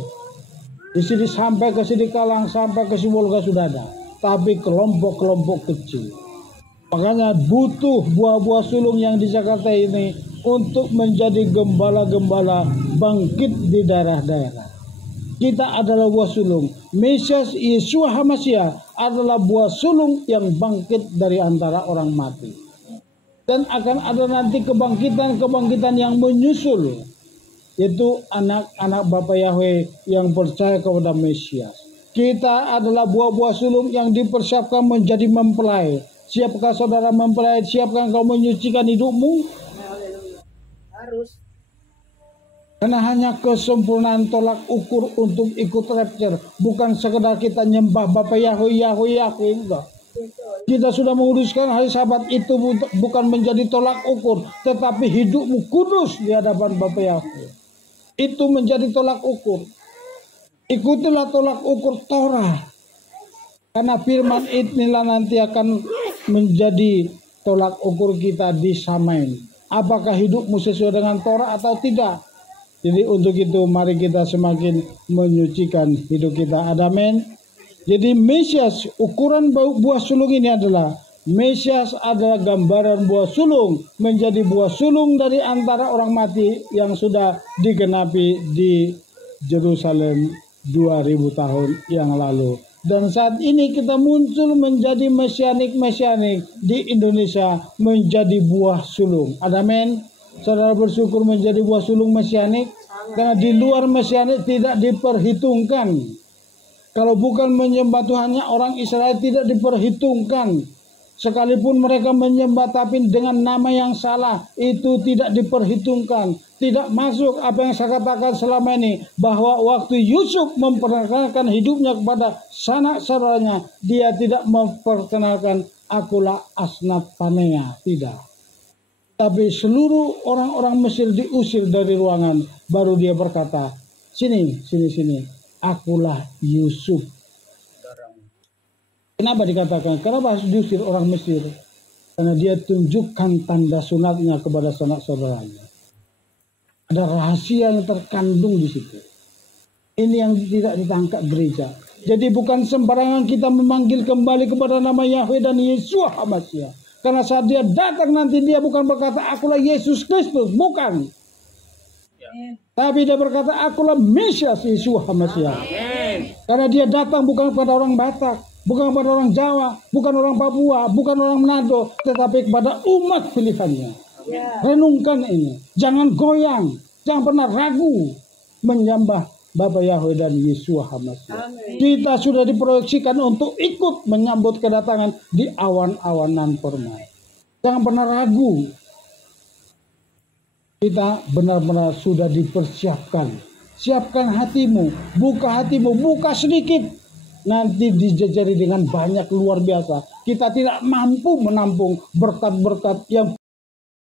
Di sini sampai ke Sidikalang, sampai ke Sibolga sudah ada. Tapi kelompok-kelompok kecil. Makanya butuh buah-buah sulung yang di Jakarta ini untuk menjadi gembala-gembala bangkit di daerah-daerah. Kita adalah buah sulung. Mesias Yeshua HaMashiach adalah buah sulung yang bangkit dari antara orang mati. Dan akan ada nanti kebangkitan yang menyusul. Itu anak-anak Bapa Yahweh yang percaya kepada Mesias. Kita adalah buah-buah sulung yang dipersiapkan menjadi mempelai. Siapkah saudara mempelai? Siapkah engkau menyucikan hidupmu? Harus. Karena hanya kesempurnaan tolak ukur untuk ikut rapture. Bukan sekedar kita nyembah Bapa Yahweh, enggak. Kita sudah menguruskan hari Sabat itu bukan menjadi tolak ukur, tetapi hidupmu kudus di hadapan Bapa Yahweh. Itu menjadi tolak ukur. Ikutilah tolak ukur Torah. Karena firman inilah nanti akan menjadi tolak ukur kita di Samain. Apakah hidupmu sesuai dengan Torah atau tidak? Jadi untuk itu mari kita semakin menyucikan hidup kita. Amin. Jadi Mesias, ukuran buah sulung ini adalah Mesias adalah gambaran buah sulung, menjadi buah sulung dari antara orang mati yang sudah digenapi di Yerusalem 2000 tahun yang lalu. Dan saat ini kita muncul menjadi mesianik di Indonesia menjadi buah sulung. Amin. Saudara bersyukur menjadi buah sulung mesianik karena di luar mesianik tidak diperhitungkan. Kalau bukan menyembah Tuhannya, orang Israel tidak diperhitungkan. Sekalipun mereka menyembah tapi dengan nama yang salah, itu tidak diperhitungkan. Tidak masuk apa yang saya katakan selama ini, bahwa waktu Yusuf memperkenalkan hidupnya kepada sanak saudaranya, dia tidak memperkenalkan akulah Asnat Panea, tidak. Tapi seluruh orang-orang Mesir diusir dari ruangan, baru dia berkata, sini. Akulah Yusuf. Kenapa dikatakan? Kenapa harus diusir orang Mesir? Karena dia tunjukkan tanda sunatnya kepada sanak saudaranya. Ada rahasia yang terkandung di situ. Ini yang tidak ditangkap gereja. Jadi bukan sembarangan kita memanggil kembali kepada nama Yahweh dan Yeshua HaMashiach. Karena saat dia datang nanti dia bukan berkata akulah Yesus Kristus, bukan. Tapi dia berkata akulah Mesias Yeshua HaMashiach. Karena dia datang bukan kepada orang Batak, bukan kepada orang Jawa, bukan orang Papua, bukan orang Manado, tetapi kepada umat pilihannya. Renungkan ini, jangan goyang, jangan pernah ragu menyembah Bapa Yahweh dan Yeshua HaMashiach. Kita sudah diproyeksikan untuk ikut menyambut kedatangan di awan-awanan permai. Jangan pernah ragu. Kita benar-benar sudah dipersiapkan. Siapkan hatimu, buka sedikit. Nanti dijejari dengan banyak luar biasa. Kita tidak mampu menampung berkat-berkat yang